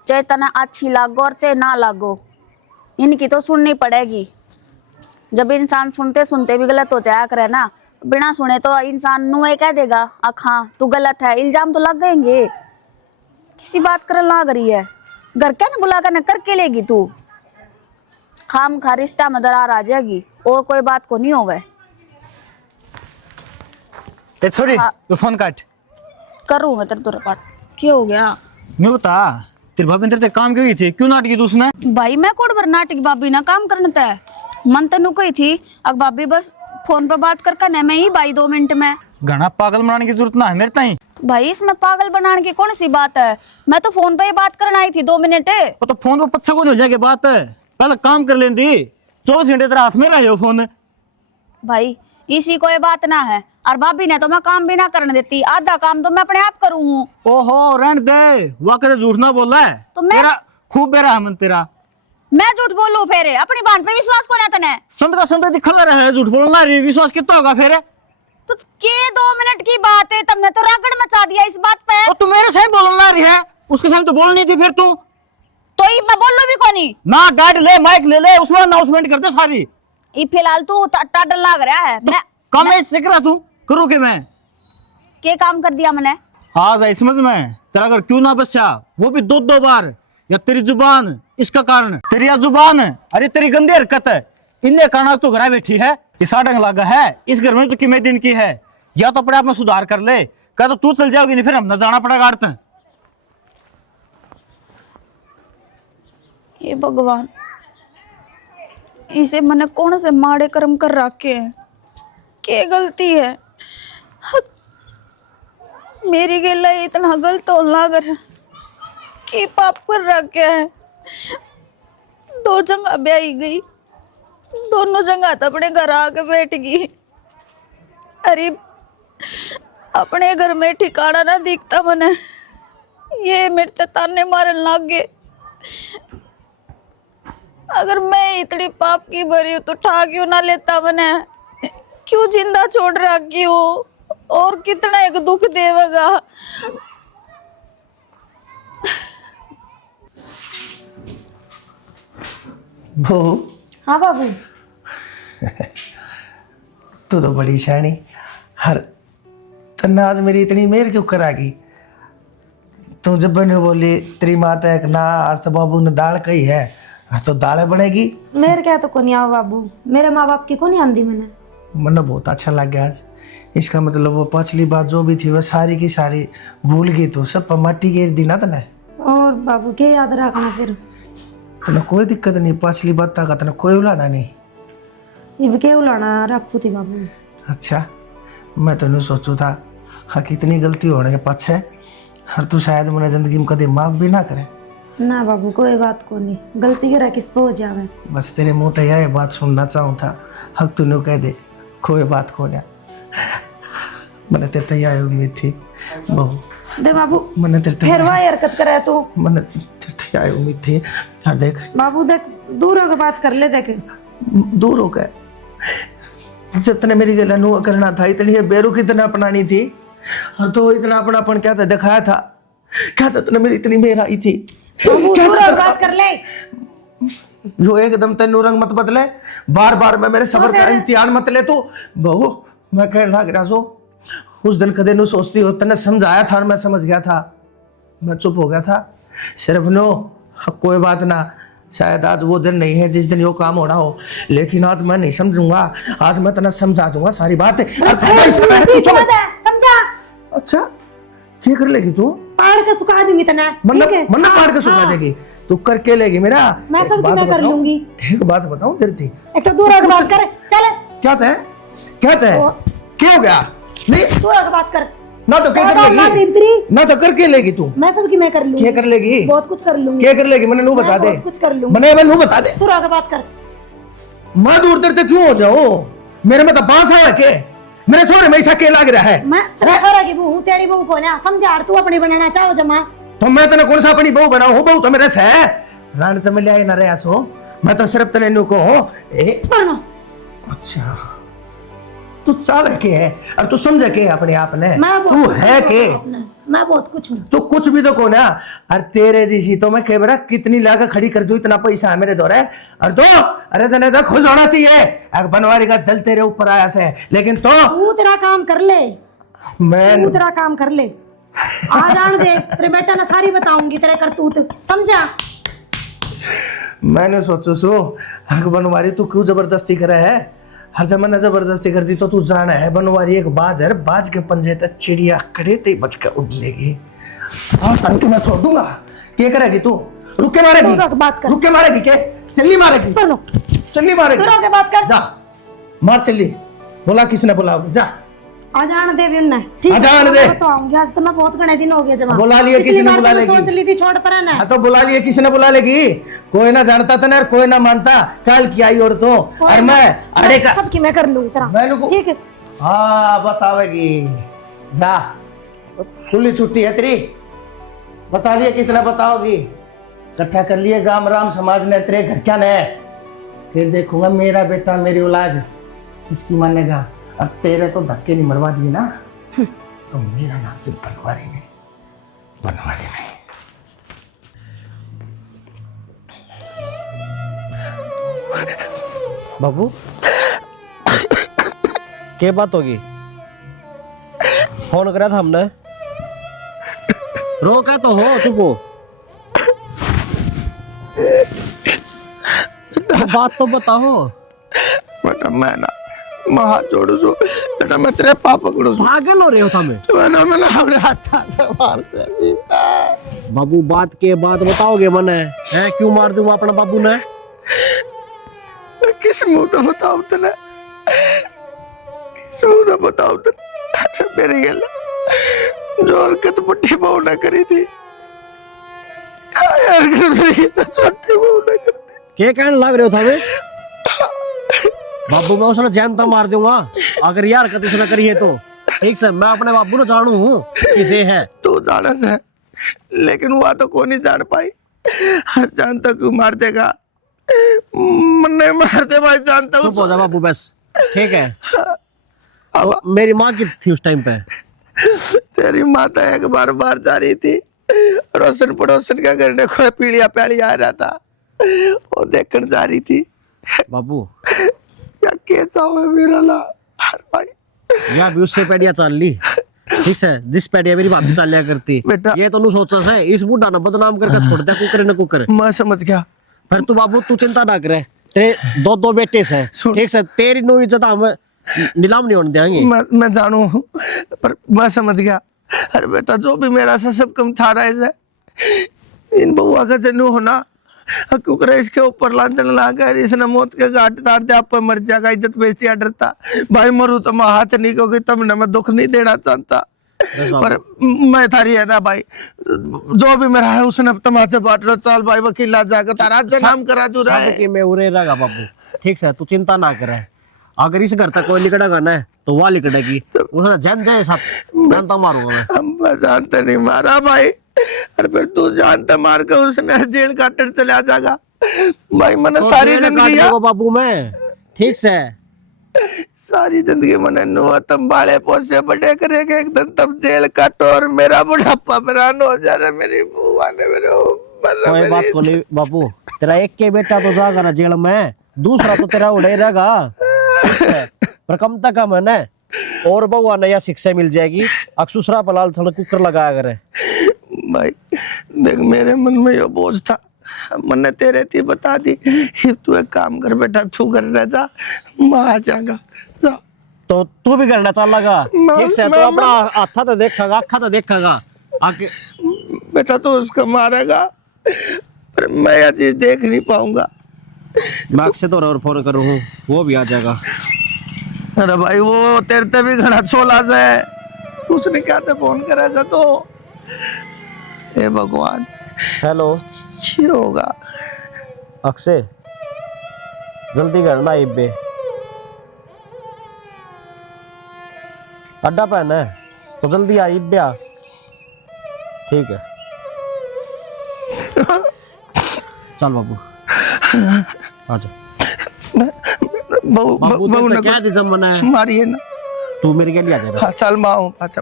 चाहे तना अच्छी लागो और चाहे ना लागो इनकी तो सुननी पड़ेगी। जब इंसान सुनते सुनते भी गलत हो जाया करे ना बिना सुने तो इंसान नु ये कह देगा हाँ तू गलत है इल्जाम तो लग गएंगे। किसी बात कर ना करी है घर क्या ना बुला कर न करके लेगी तू खाम खा रिश्ता में दरार आ जाएगी और कोई बात को नहीं होगा। ए छोरी तू फोन काट करूँ मैं तेरे बात क्या हो गया मैं बता तेरे भाभी ने तेरे काम क्यों की थी क्यों नाटकी तू उसने? भाई मैं कोड भर नाटक भाभी ना काम करना था मन तनु कही थी अब भाभी बस फोन पे बात कर करना मैं ही भाई 2 मिनट में घना पागल बनाने की जरूरत ना है मेरे ताई। भाई इसमें पागल बनाने की कौन सी बात है मैं तो फोन पे ही बात करना आई थी 2 मिनट। वो तो फोन पर पच्छा को हो जाएगी बात है पहले काम कर लेंदी 24 घंटे तेरे हाथ में रहे हो फोन। भाई इसी कोई बात ना है और भाभी ने तो मैं काम भी ना करने देती आधा काम तो मैं अपने आप करूँ हूँ। ओहो रहने दे वाकई झूठ ना बोल रहा है तो मैं तेरा खूब बेरा है मन तेरा। मैं झूठ बोलूं फिर अपनी बात पे विश्वास को ना तने संतरा दिखा रहा है झूठ बोलना रही विश्वास कितना होगा फिर? तो के 2 मिनट की बात है तुमने तो रगड़ मचा दिया इस बात पे। और तू मेरे साथ बोलना रही है उसके सामने तो बोलनी थी फिर तू तो ई मैं बोल लो भी कोनी ना गाइड ले माइक ले ले उसमें अनाउंसमेंट कर दे सारी। ई फिलहाल तू टाडल लग रहा है मैं काम में सीख रहा तू करूँ के मैं के काम कर दिया मैंने आज आई समझ में, तेरा अगर क्यों ना बचा, वो भी 2-2 बार, या तेरी जुबान इसका कारण, तेरी या जुबान है, अरे तेरी गंदी हरकत है, इन्हें कारण तू घर बैठी है, ये साड़ंग लगा है, इस घर में तो कितने दिन की है, या तो अपने आप में सुधार कर ले, क्या तो तू चल जाओगी नहीं फिर हम न जाना पड़ेगा आड़त। हे भगवान, इसे मैंने कौन से माड़े कर्म कर रखे हैं, क्या गलती है, मेरी गेला इतना गलत होने लग रहा है, कि पाप कर रखे है। 2 जगह ब्याही गई, दोनों जगह तो अपने घर आके बैठ गई, अरे अपने घर में ठिकाना ना दिखता मने, ये मेरे ते ताने मारन लग गए। अगर मैं इतनी पाप की भरी हूँ तो ठा क्यों ना लेता मने, क्यों जिंदा छोड़ रखी हूँ, और कितना एक दुख देवेगा। बहू, हाँ बाबू। तू तो बड़ी शानी, हर तन्ना आज मेरी इतनी मेहर क्यों करागी। तू जब बने बोली तेरी माता एक ना, आज तो बाबू ने दाल कही है, आज तो दाल बनेगी। मेरे क्या तो को नहीं आओ बाबू, मेरे माँ बाप की को नहीं आंदी मैंने। मन बहुत अच्छा लग गया आज। इसका मतलब वो पिछली बात जो भी थी वह सारी की सारी भूल गई, तो सब पर माटी घेर दी ना तने। और बाबू के याद रखना फिर, तने कोई दिक्कत नहीं, पिछली बात का तने कोई उलाना नहीं। इब के उलाना रखू थी बाबू। अच्छा, मैं तो नहीं सोचू था हाँ कितनी गलती होने के पाछे, हर तू शायद मैंने जिंदगी में कभी माफ भी ना करे। ना बाबू कोई बात को नहीं, गलती करा किस पे हो जावे। बस तेरे मुंह ते यह बात सुनना चाहूँ था, हक तूने कह दे कोई बात को ना। मैंने तेरे ते यह उम्मीद थी बहू, दे बाबू, मैंने तेरे ते फिर वही हरकत करे तू। मैंने तेरे ते यह उम्मीद थी। हाँ देख बाबू देख, दूर होकर बात कर ले, देख दूर हो गए, जब तने मेरी गला नु करना था इतनी बेरू कितना अपनानी थी, और तो इतना अपनापन क्या था दिखाया था, क्या था तने मेरी इतनी मेहर आई थी। बाबू दूर होकर बात कर ले। जो एकदम तेनू रंग मत बदले, बार बार मैं मेरे सबर का इम्तिहान मत ले तू। बहू मैं कहने लग रहा सो, उस दिन कदे नु सोचती हो, तने समझाया था और मैं समझ गया था, मैं चुप हो गया था। सिर्फ नो कोई बात ना, शायद आज वो दिन नहीं है जिस दिन यो काम होना हो, लेकिन आज मैं नहीं समझूंगा, आज मैं तना समझा दूंगा सारी बातें। समझा? अच्छा क्या कर लेगी तू? पाड़ के सुखा दूंगी तना, ठीक है? मन्ना पाड़ के सुखा देगी तू, करके लेगी मेरा। मैं सब मैं कर लूंगी। एक बात बताऊं तेरी थी, एक तो दूर होकर बात कर, चल। क्या थे क्या हो गया? नहीं दूर होकर बात कर ना, तो क्या कर लेगी ना, तो करके लेगी तू। मैं सबकी मैं कर लूंगी। क्या कर लेगी? बहुत कुछ कर लूंगी। क्या कर लेगी मैंने नू बता दे, बहुत कुछ कर लूंगी। मैंने नू बता दे। दूर होकर बात कर। मैं दूर देर तक क्यों हो जाऊं, मेरे में तो बांस है के, मेरे सोरे में ऐसा के लग रहा है। मैं रखा की बहू, तेरी बहू को ना समझा, तू अपनी बनाना चाहो जमा, तो मैं तने कौन सा अपनी बहू बनाऊं, बहू तो मेरे से है, रानी तो मैं ले ना रहा सो, मैं तो सिर्फ तने नु को ए अच्छा तू चाहे के है और तू समझे के अपने आप ने, तू है के, मैं बहुत कुछ हूँ। तू कुछ भी तो को ना, और तेरे जैसी तो मैं कैमरा कितनी लाकर खड़ी कर दूं, इतना पैसा है मेरे दौरे, और तो अरे तने तो खुश होना चाहिए, एक बनवारी का जल तेरे ऊपर आया से, लेकिन तू तेरा काम कर ले, मैं तू तेरा काम कर ले, आ जान दे, तेरे बेटा ने सारी बताऊंगी तेरे करतूत, समझा? मैंने सोचो सो हक बनवारी तू क्यों जबरदस्ती करे है, हर जमाना जबरदस्ती कर दी तो तू जाना है, बनवारी एक बाज है, बाज के पंजे तक चिड़िया खड़े ते बच के उड़ लेगी, और तंके मैं छोड़ दूंगा। क्या करेगी तू? रुक के मारेगी, रुक के मारेगी के, चल्ली मारेगी, चल्ली मारेगी, बात कर, जा मार चल्ली, बोला किसने बुलाओगे, जा आ जान दे भी उन्हें, ठीक है? आ जान दे, तो आऊंगी, आज तो मैं बहुत घने दिन हो गए जमा, बुला लिए किसी ने बुला लेगी, सोच ली थी छोड़ पर ना, हाँ तो बुला लिए किसी ने बुला लेगी, कोई ना जानता था ना, कोई ना मानता, कल की आई और तो, और मैं अरे का सबकी मैं कर लूंगी तेरा, ठीक है? हाँ बतावेगी, जा खुली छुट्टी है तेरी, बता लिए किसने बताओगी, इकट्ठा कर लिए गांव राम समाज ने तेरे घर क्या ने, फिर देखूंगा मेरा बेटा मेरी औलाद किसकी मानेगा, और तेरे तो धक्के नहीं मरवा दिए ना, तो मेरा नाम भी बनवारी नहीं, बनवारी नहीं। बाबू क्या बात होगी, फोन करा था हमने, रोका तो हो चुप हो। बात तो बताओ। बेटा मैं ना मैं हाथ जोड़ू सो बेटा, मैं तेरे पाप पकड़ू सो। पागल हो रहे हो तुम्हें? मैंने अपने हाथ से मारते सीता। बाबू बात के बाद बताओगे मने है क्यों मार दूं अपना बाबू ने? मैं किस मुंह तो बताऊं तेने, किस मुंह तो बताऊं तेने मेरी गल जो हरकत बुढ़ी बहू ने करी थी, छोटी बहू ने करी थी। क्या कहने लग रहे हो तुम्हें? बाबू मैं उसने जानता मार दूंगा अगर यार हरकत उसने करी है तो। ठीक से मैं अपने बाबू ने जानू हूँ किसे है। तू जाना से लेकिन वह तो कौन नहीं जान पाई। जानता क्यों मार देगा, नहीं मारते भाई, जानता हूँ। चुप हो जा बाबू बस। ठीक है तो मेरी माँ की थी उस टाइम पे? तेरी माता एक बार जा रही थी, रोशन पड़ोसन का घर देखो पीलिया प्याली आ रहा था, वो देखकर जा रही थी। बाबू या के चाव है मेरा ला भाई, या भी उससे पेड़िया चल ली। ठीक है जिस पेड़िया मेरी भाभी चल लिया करती बेटा। ये तो नू सोचा है इस बूढ़ा ना बदनाम करके छोड़ दिया कुकर न कुकर। मैं समझ गया। फिर तू बाबू तू चिंता ना करे, तेरे दो बेटे से ठीक से तेरी नो इज्जत हम नीलाम नहीं होने देंगे। मैं जानू हूँ पर मैं समझ गया। अरे बेटा जो भी मेरा सा सब कम था रहा है, इन बउआ का जन्म होना क्योंकि इसके ऊपर लांछन लाकर इसने मौत के घाट तार दे, आप पर मर जाएगा, इज्जत बेइज्जती डरता भाई, मरू तो मैं हाथ नहीं, क्योंकि तुमने मैं दुख नहीं देना चाहता। पर मैं थारी है ना भाई, जो भी मेरा है उसने तमाचे बांट लो। चल भाई वकील आ जाकर तारा नाम करा तू रहा है। मैं उरे रहेगा बाबू। ठीक है तू चिंता ना करे, अगर इस घर तक कोई लिकड़ेगा ना तो वह लिकड़ेगी, उसने जान जाए सब जानता मारूंगा मैं जानते नहीं मारा भाई। अरे फिर तू जानता मार कर उसने जेल काटने चला जाएगा भाई। मैंने तो सारी जिंदगी बाबू मैं ठीक से सारी जिंदगी मैंने नुआ तुम बाले पोसे बड़े करेंगे, एक दिन तुम जेल काटो और मेरा बुढ़ापा बरान हो जा रहा। मेरी बुआ ने मेरे कोई बात को नहीं बाबू, तेरा एक के बेटा तो जाएगा ना जेल में, दूसरा तो तेरा उड़े रहेगा। पर कम तक कम है ना, और बउआ नया शिक्षा मिल जाएगी। अक्सुसरा पलाल थोड़ा कुकर लगाया करे भाई। देख मेरे मन में ये बोझ था, मैंने तेरे थी बता दी। तू एक काम कर बेटा, तू घर रह जा, मैं आ जाऊंगा। जा तो तू भी करना चल लगा। ठीक से तो अपना हाथा तो देखेगा, अखा तो देखेगा आके। बेटा तो उसको मारेगा पर मैं यह चीज देख नहीं पाऊंगा। मैं अक्षय तो और फोन करूँ वो भी आ जाएगा। अरे भाई वो तेरे ते भी घना छोला से उसने क्या था फोन करा था तो। हे भगवान हेलो ये होगा। अक्षय जल्दी करना इब्बे अड्डा पहना है तो जल्दी आ इब्बे आ। ठीक है चल बाबू आजा। बहु ने क्या जमाना है मारिए ना, तू मेरे के लिए आ जा। हाँ, चल मैं आऊँ। अच्छा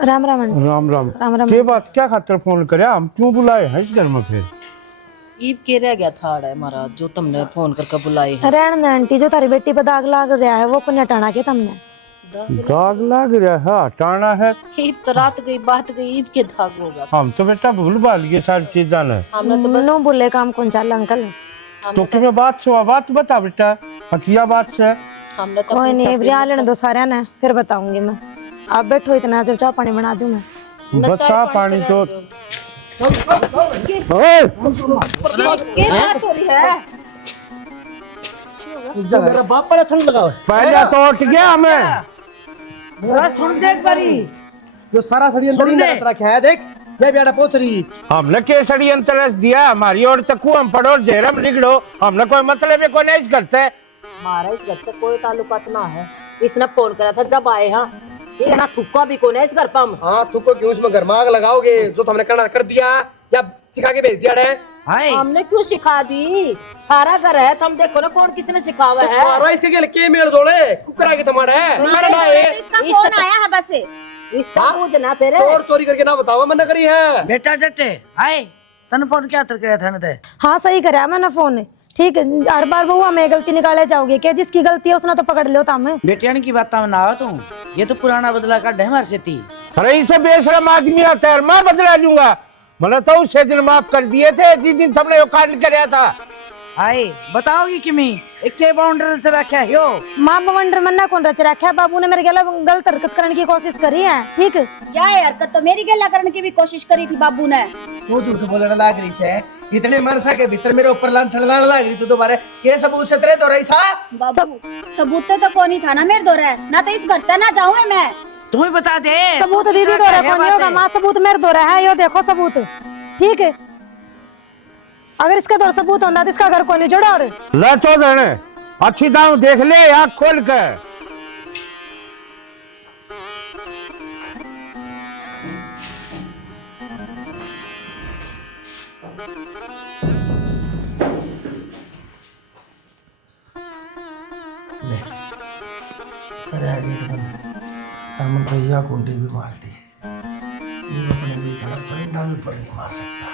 राम राम राम राम। राम राम। ये बात क्या खातिर फोन करे, हम क्यों बुलाए हैं इस घर में? फिर ईब के रह गया था अड़े महाराज जो तुमने फोन करके बुलाई है। रहन दे आंटी, जो तारी बेटी पे दाग लाग रहा है वो पुण्य हटाना के तुमने। दाग लग रहा है, हटाना है। ईब तो रात गई बात गई, ईब के दाग होगा। हम तो बेटा भूल भाल गए सारी चीजें ने। हमने तो बस नो बोले काम कौन चल अंकल। तो तुम्हें बात से बात बता बेटा, हकिया बात से। हमने तो कोई नहीं, ब्रिया लेने दो सारे ने, फिर बताऊंगी मैं। आप बैठो इतना, जो चाय पानी बना दूं मैं। बता पानी तो मेरा बाप पर छन लगा पहले तो उठ गया हमें। सुन देख बारी जो सारा सड़ी अंदर ही लगा रखा है। देख ये बेटा पहुंच रही। हमने केसरी अंतरस दिया हमारी और तक हम पढ़ो जेरम लिखो, हमने कोई मतलब है कोई नहीं करते। हमारा इस घर से कोई ताल्लुकात ना है। इसने फोन करा था जब आए। हाँ ये ना थुक्का भी कौन है इस घर पर हम। हाँ तुमको क्यों इसमें गरमाग लगाओगे जो तुमने करना कर दिया या सिखा के भेज दिया है? हमने क्यों सिखा दी? सारा घर है तुम देखो ना कौन किसने सिखावा है। मारो इसके लिए के मेल जोड़े कुकरा के तुम्हारे मेरा ना है। इसका फोन आया है बस इसका पूछना फिर चोर चोरी करके ना बताओ मैंने करी है। बेटा डटे आए तन फोन क्या कर था ना ते। हाँ सही कराया मैंने फोन। ठीक है, हर बार बहू हमें गलती निकाले जाओगे क्या? जिसकी गलती है उसने तो पकड़ लो तुम। बेटियान की बात में ना आओ तू। ये तो पुराना बदला का हमारे से थी। अरे इसे बेशरम आदमी आता है, मैं बदला दूंगा। मैंने तो उसे दिन माफ कर दिए थे जिस दिन तुमने वो कांड कराया था। आए बताओगी कि मैं एक के बाउंडर से रखा है यो माँ बवंडर मन्ना कौन रच रखा? बाबू ने मेरे गला गलत हरकत करने की कोशिश करी है, ठीक? या हरकत तो मेरी गला करने की भी कोशिश करी थी बाबू ने। तू झूठ बोलने लाग रही से, इतने मरसा के भीतर मेरे ऊपर लांछन लाग रही तू दोबारा के सबूत से तेरे दो रही सा? सबूत तो कौन ही था ना मेरे दौरा ना, तो इस घर पे ना जाऊँ मैं। तुम्हें बता दे सबूत दीदी दो रहा कौन होगा? माँ सबूत मेरे दो रहा है, यो देखो सबूत, ठीक है? अगर इसका दो सबूत होता तो इसका घर कौन नहीं जोड़ा? और ले तो देने अच्छी दाम देख ले आँख खोल कर। हम भैया कुंडी भी मार दी, अपने बीच में परिंदा भी पर नहीं मार सकता।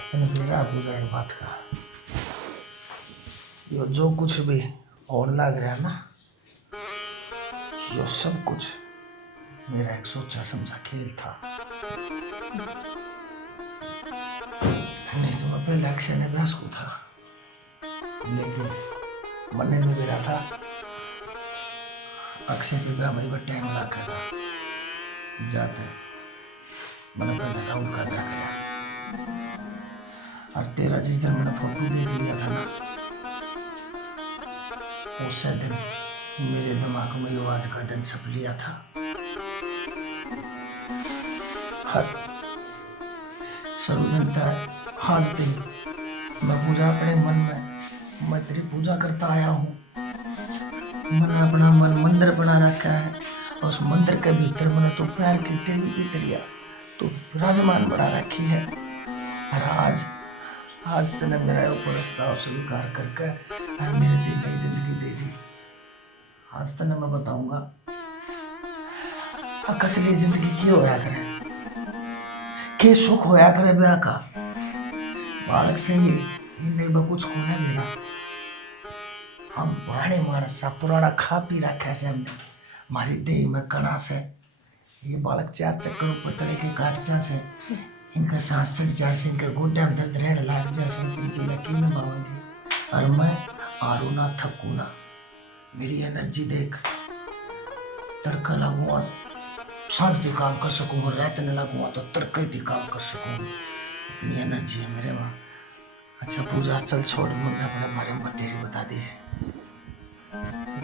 अपने बेरा पूरा एक बात का, यो जो कुछ भी और लग रहा ना, यो सब कुछ मेरा एक सोचा समझा खेल था। नहीं तो मैं पहले अक्षय ने बहस को था, लेकिन मन में मेरा था अक्षय के ब्याह में टाइम ला कर जाते मैंने पहले राउंड का ब्याह किया। और तेरा जिस दिन मैंने फोटो देख लिया था ना, उस दिन मेरे दिमाग में यो आज का दिन छप लिया था। हर सर्वजनता आज दिन मैं पूजा अपने मन में मैं तेरी पूजा करता आया हूँ। मैंने अपना मन मंदिर बना रखा है, और उस मंदिर के भीतर मैंने तो प्यार की देवी की दरिया तो विराजमान बना रखी है। और आज तूने मेरा ऊपर प्रस्ताव स्वीकार करके मेरे लिए नई जिंदगी दे दी। आज तूने मैं बताऊंगा असली जिंदगी क्यों होया करे, के सुख होया करे ब्याह का। बालक से ही नहीं कुछ को नहीं मिला। हम पुराने मानस सा पुराना खा पी रखा से हमने, हमारी देह में कनास है। ये बालक 4 चक्कर ऊपर तरह के काटचा से इनका सांस चढ़ जाए से, इनके गोड्डे में दर्द रहने लग जाए से, इनकी यकीन न पाऊंगी। और मैं आरू ना थकू ना, मेरी एनर्जी देख, तड़का लगूंगा सांस भी काम कर सकूंगा, रात न लगूंगा तो तड़के भी काम कर सकूंगा। इतनी एनर्जी है मेरे वहाँ। अच्छा पूजा चल छोड़, मैंने अपने बारे में तेरी बता दी है,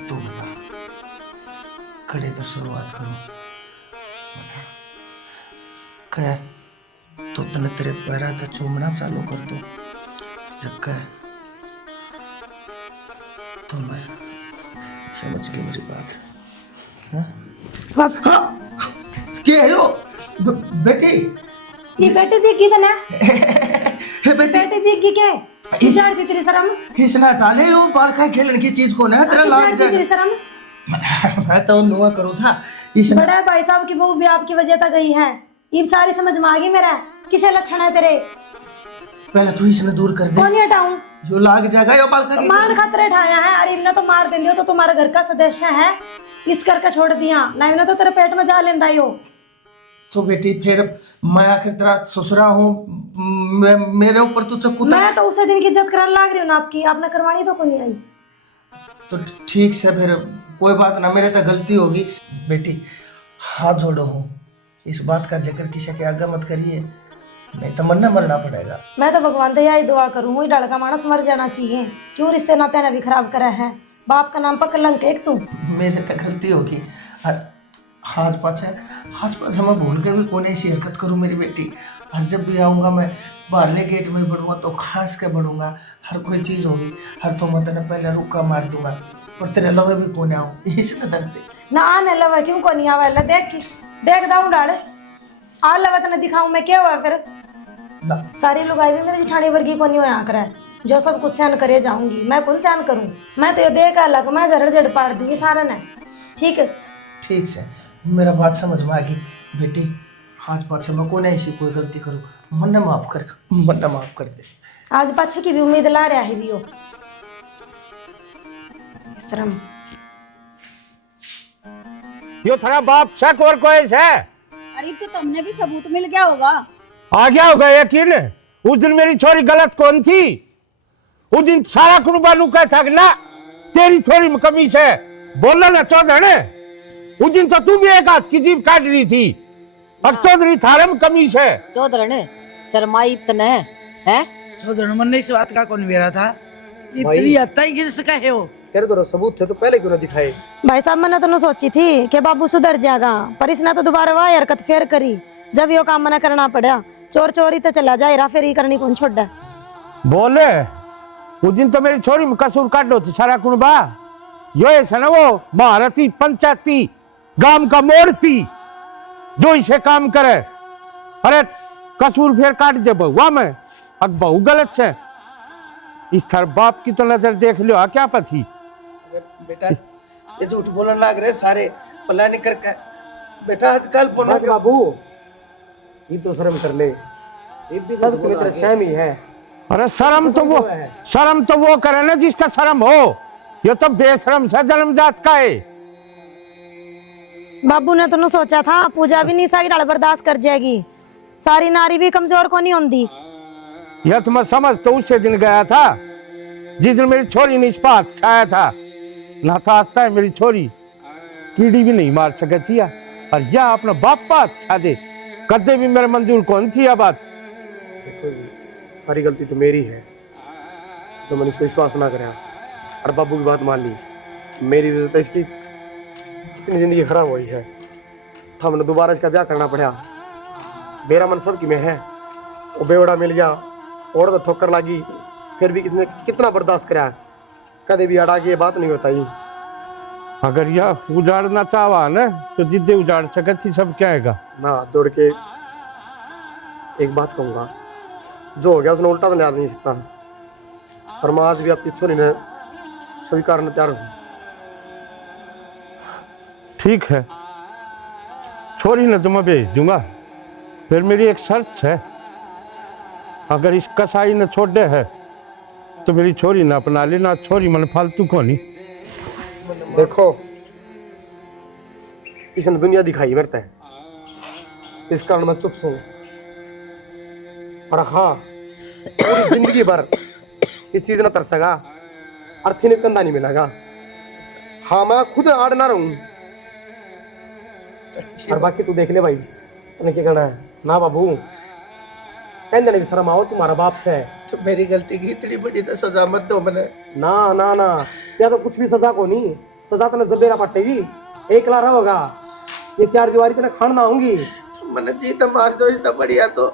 तू बता खड़े तो शुरुआत करो। बता कह तो तने तेरे पैरा तो चूमना चालू कर दो, जब कह तो मैं समझ गई मेरी बात। हाँ? क्या है यो बेटी? ये बेटी देगी तो ना बेटी बेटी देगी क्या है? इशार दी तेरी शर्म? इसना डाले यो बाल का खेलने की चीज को ना तेरा लाग इशार दी तेरी जाए। शर्म? मैं तो नुआ करूँ था इस बड़ा भाई साहब की बहू भी आपकी वजह तक गई है, ये सारी समझ में आ गई मेरा। किसे लक्षण है तेरे? पहले तू इसने दूर कर दे। कौन ही हटाऊं? यो लाग जाएगा यो बाल का मान खतरे ठाया है, अरे इन्हें तो मार देंगे तो तुम्हारे घर का सदस्य है, इस करके छोड़ दिया ना, इन्हें तो तेरे पेट में जा लेंदा यो। तो बेटी फिर मैं आखिर तेरा ससुरा हूँ, मेरे ऊपर तू चक्कू मैं तो उसे दिन की इज्जत कराने लाग रही हूँ ना आपकी, आपने करवानी तो कोई नहीं आई। तो ठीक से फिर कोई बात ना, मेरे तो गलती होगी। बेटी हाथ जोड़ो हूँ, इस बात का जिक्र किसी के आगे मत करिए, नहीं तो मरना पड़ेगा। मैं तो भगवान से यही दुआ करूँ, वही डाल का मानस मर जाना चाहिए, क्यों रिश्ते नाते ने भी खराब करा है। बाप का नाम पर कलंक एक तू। मेरे तो गलती होगी, आज पाछे मैं भूल के भी कौन ऐसी हरकत करूँ मेरी बेटी। और जब भी आऊँगा मैं बाहरले गेट में बढ़ूंगा तो खास के बढ़ूंगा, हर कोई चीज़ होगी, हर तो मैं तेने पहले रुका मार दूंगा, पर तेरे लवे भी कौन आऊँ इसने दर्द ना आने लवा क्यों को नहीं आवा, देख दाऊं डाले आ लवा तने दिखाऊं मैं क्या हुआ फिर। ना सारी लुगाई भी मेरी जिठानी वर्गी को नहीं होया करे, जो सब कुछ सहन करे जाऊंगी, मैं कौन सहन करूं? मैं तो ये देख अलग मैं जड़ पाड़ दूंगी सारा ने, ठीक है? ठीक से मेरा बात समझ में आ गई बेटी, आज पाछे मैं कौन ऐसी कोई गलती करूँ, मन माफ कर दे। आज पाछे की भी उम्मीद ला रहा है भी शर्म। यो थारा बाप शक और कोई है? अरे तो तुमने भी सबूत मिल गया होगा। आ गया होगा यकीन। उस दिन मेरी छोरी गलत कौन थी? उस दिन सारा कुर्बानू का था ना तेरी थोड़ी में कमी है, बोलना ना चौधरी। उस दिन तो तू भी एक हाथ की जीभ काट रही थी और चौधरी थारे में कमी है। चौधरी ने शर्माई इतने है चौधरी मन ने इस बात का कौन मेरा था? इतनी हद तक गिर सका है वो। तेरे तो सबूत थे तो पहले क्यों ना दिखाए? भाई साहब मैंने तो सोची थी कि बाबू सुधर जाएगा, पर इसने तो दोबारा वह हरकत फेर करी। जब यो काम मना करना पड़ा, चोर चोरी तो चला जाए, रा फिर ही करनी कौन छोड़ दे। बोले उस दिन तो मेरी छोरी में कसूर काटो थी सारा कुनबा। यो ऐसा ना वो महारथी पंचायती गांव का मोड़ थी जो इसे काम करे। अरे कसूर फिर काट दे बहुआ में, अब बहु गलत है। इस थर बाप की तो नजर देख लो, क्या पति। बेटा ये झूठ बोलने लग रहे सारे, पला नहीं कर बेटा आजकल फोन बाबू ये तो शर्म कर ले, ये भी सब की तरह शर्म ही है। अरे शर्म तो वो करे ना जिसका शर्म हो। ये तो बेशरम सा जन्मजात का है। बाबू ने तो सोचा था पूजा भी नहीं सारी डाल बर्दाश्त कर जाएगी, सारी नारी भी कमजोर को नहीं होती। यह तो मैं समझ तो उससे दिन गया था जिस दिन मेरी छोरी ने इस्पात छाया था। ना था आता है मेरी छोरी कीड़ी भी नहीं मार सके थी, और यह अपना बाप बात छा दे कदे भी मेरे मंजूर कौन थी। यह बात देखो जी, सारी गलती तो मेरी है जो मैंने इसको विश्वास ना कराया और बाबू की बात मान ली। मेरी वजह से इसकी कितनी जिंदगी खराब हुई है। हमने दोबारा इसका ब्याह करना पड़ा। मेरा मन सबकी में है, वो बेवड़ा मिल गया और तो ठोकर लगी, फिर भी कितना बर्दाश्त कराया, कदे भी अड़ा के ये बात नहीं बताई। अगर यह उजाड़ना चाहवा न तो जिद्दे उजाड़ सके थी सब क्या है। मैं हाथ जोड़ के एक बात कहूँगा, जो हो गया उसने उल्टा तो याद नहीं सकता, और मैं आज भी आपकी छोरी ने स्वीकार करने तैयार हूँ। ठीक है, छोरी न तो मैं भेज दूंगा, फिर मेरी एक शर्त है। अगर इस कसाई ने छोड़ दे है तो मेरी छोरी ना अपना लेना। छोरी मन फालतू को नहीं। देखो इसने दुनिया दिखाई मेरे तय, इस कारण मैं चुप सू। और हाँ, पूरी जिंदगी भर इस चीज न तरसेगा और फिर कंधा नहीं मिलेगा। हाँ मैं खुद आड़ ना रहूं, और बाकी तू देख ले भाई तूने क्या करना है ना। बाबू कहने नहीं शर्म आओ, तुम्हारा बाप से तो मेरी गलती की इतनी बड़ी तो सजा मत दो मैंने। ना ना ना, या तो कुछ भी सजा को नहीं, सजा तो जबेरा पट्टेगी, एक लारा होगा, ये चार दीवारी तो खान ना होंगी। मैंने जी तो मार दो इतना बढ़िया तो,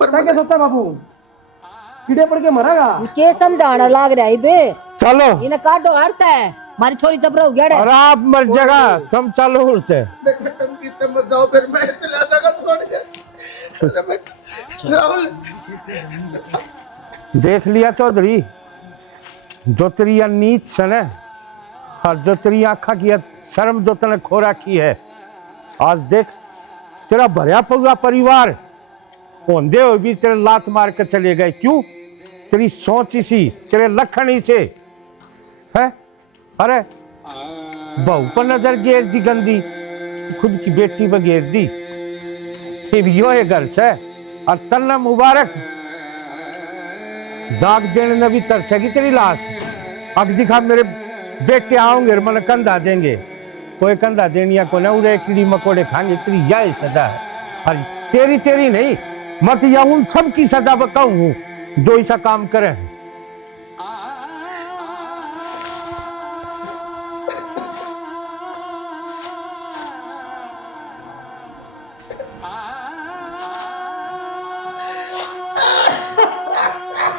पर मैं क्या सोचता बाबू कीड़े पड़ के मरेगा। के समझाना लाग रहा है बे, चलो इन्हें काटो हरता है, हमारी छोरी जबरा हो गया। और आप मर जगह तुम चलो उड़ते। तुम कितने मत जाओ, फिर मैं चला जाऊंगा छोड़ के। राहुल देख लिया चौधरी, जो तेरी यह नीच सन है और जो तेरी आँखा की शर्म जो तने खो रखी है। आज देख तेरा भरिया पूरा परिवार होंदे हुए भी तेरे लात मार के चले गए। क्यों? तेरी सोच इसी, तेरे लखन ही से है। अरे बहू पर नजर गेर दी गंदी, खुद की बेटी पर गेर दी। ये भी यो है घर से, और तन्ना मुबारक दाग देने में भी तरसेगी तेरी लाश। अब दिखा मेरे बेटे आओगे मन कंधा देंगे, कोई कंधा देनिया को ना उड़े कीड़ी मकोड़े खाएंगे। तेरी यह सजा है, और तेरी नहीं मत या उन सब की सजा बताऊं जो ऐसा काम करे।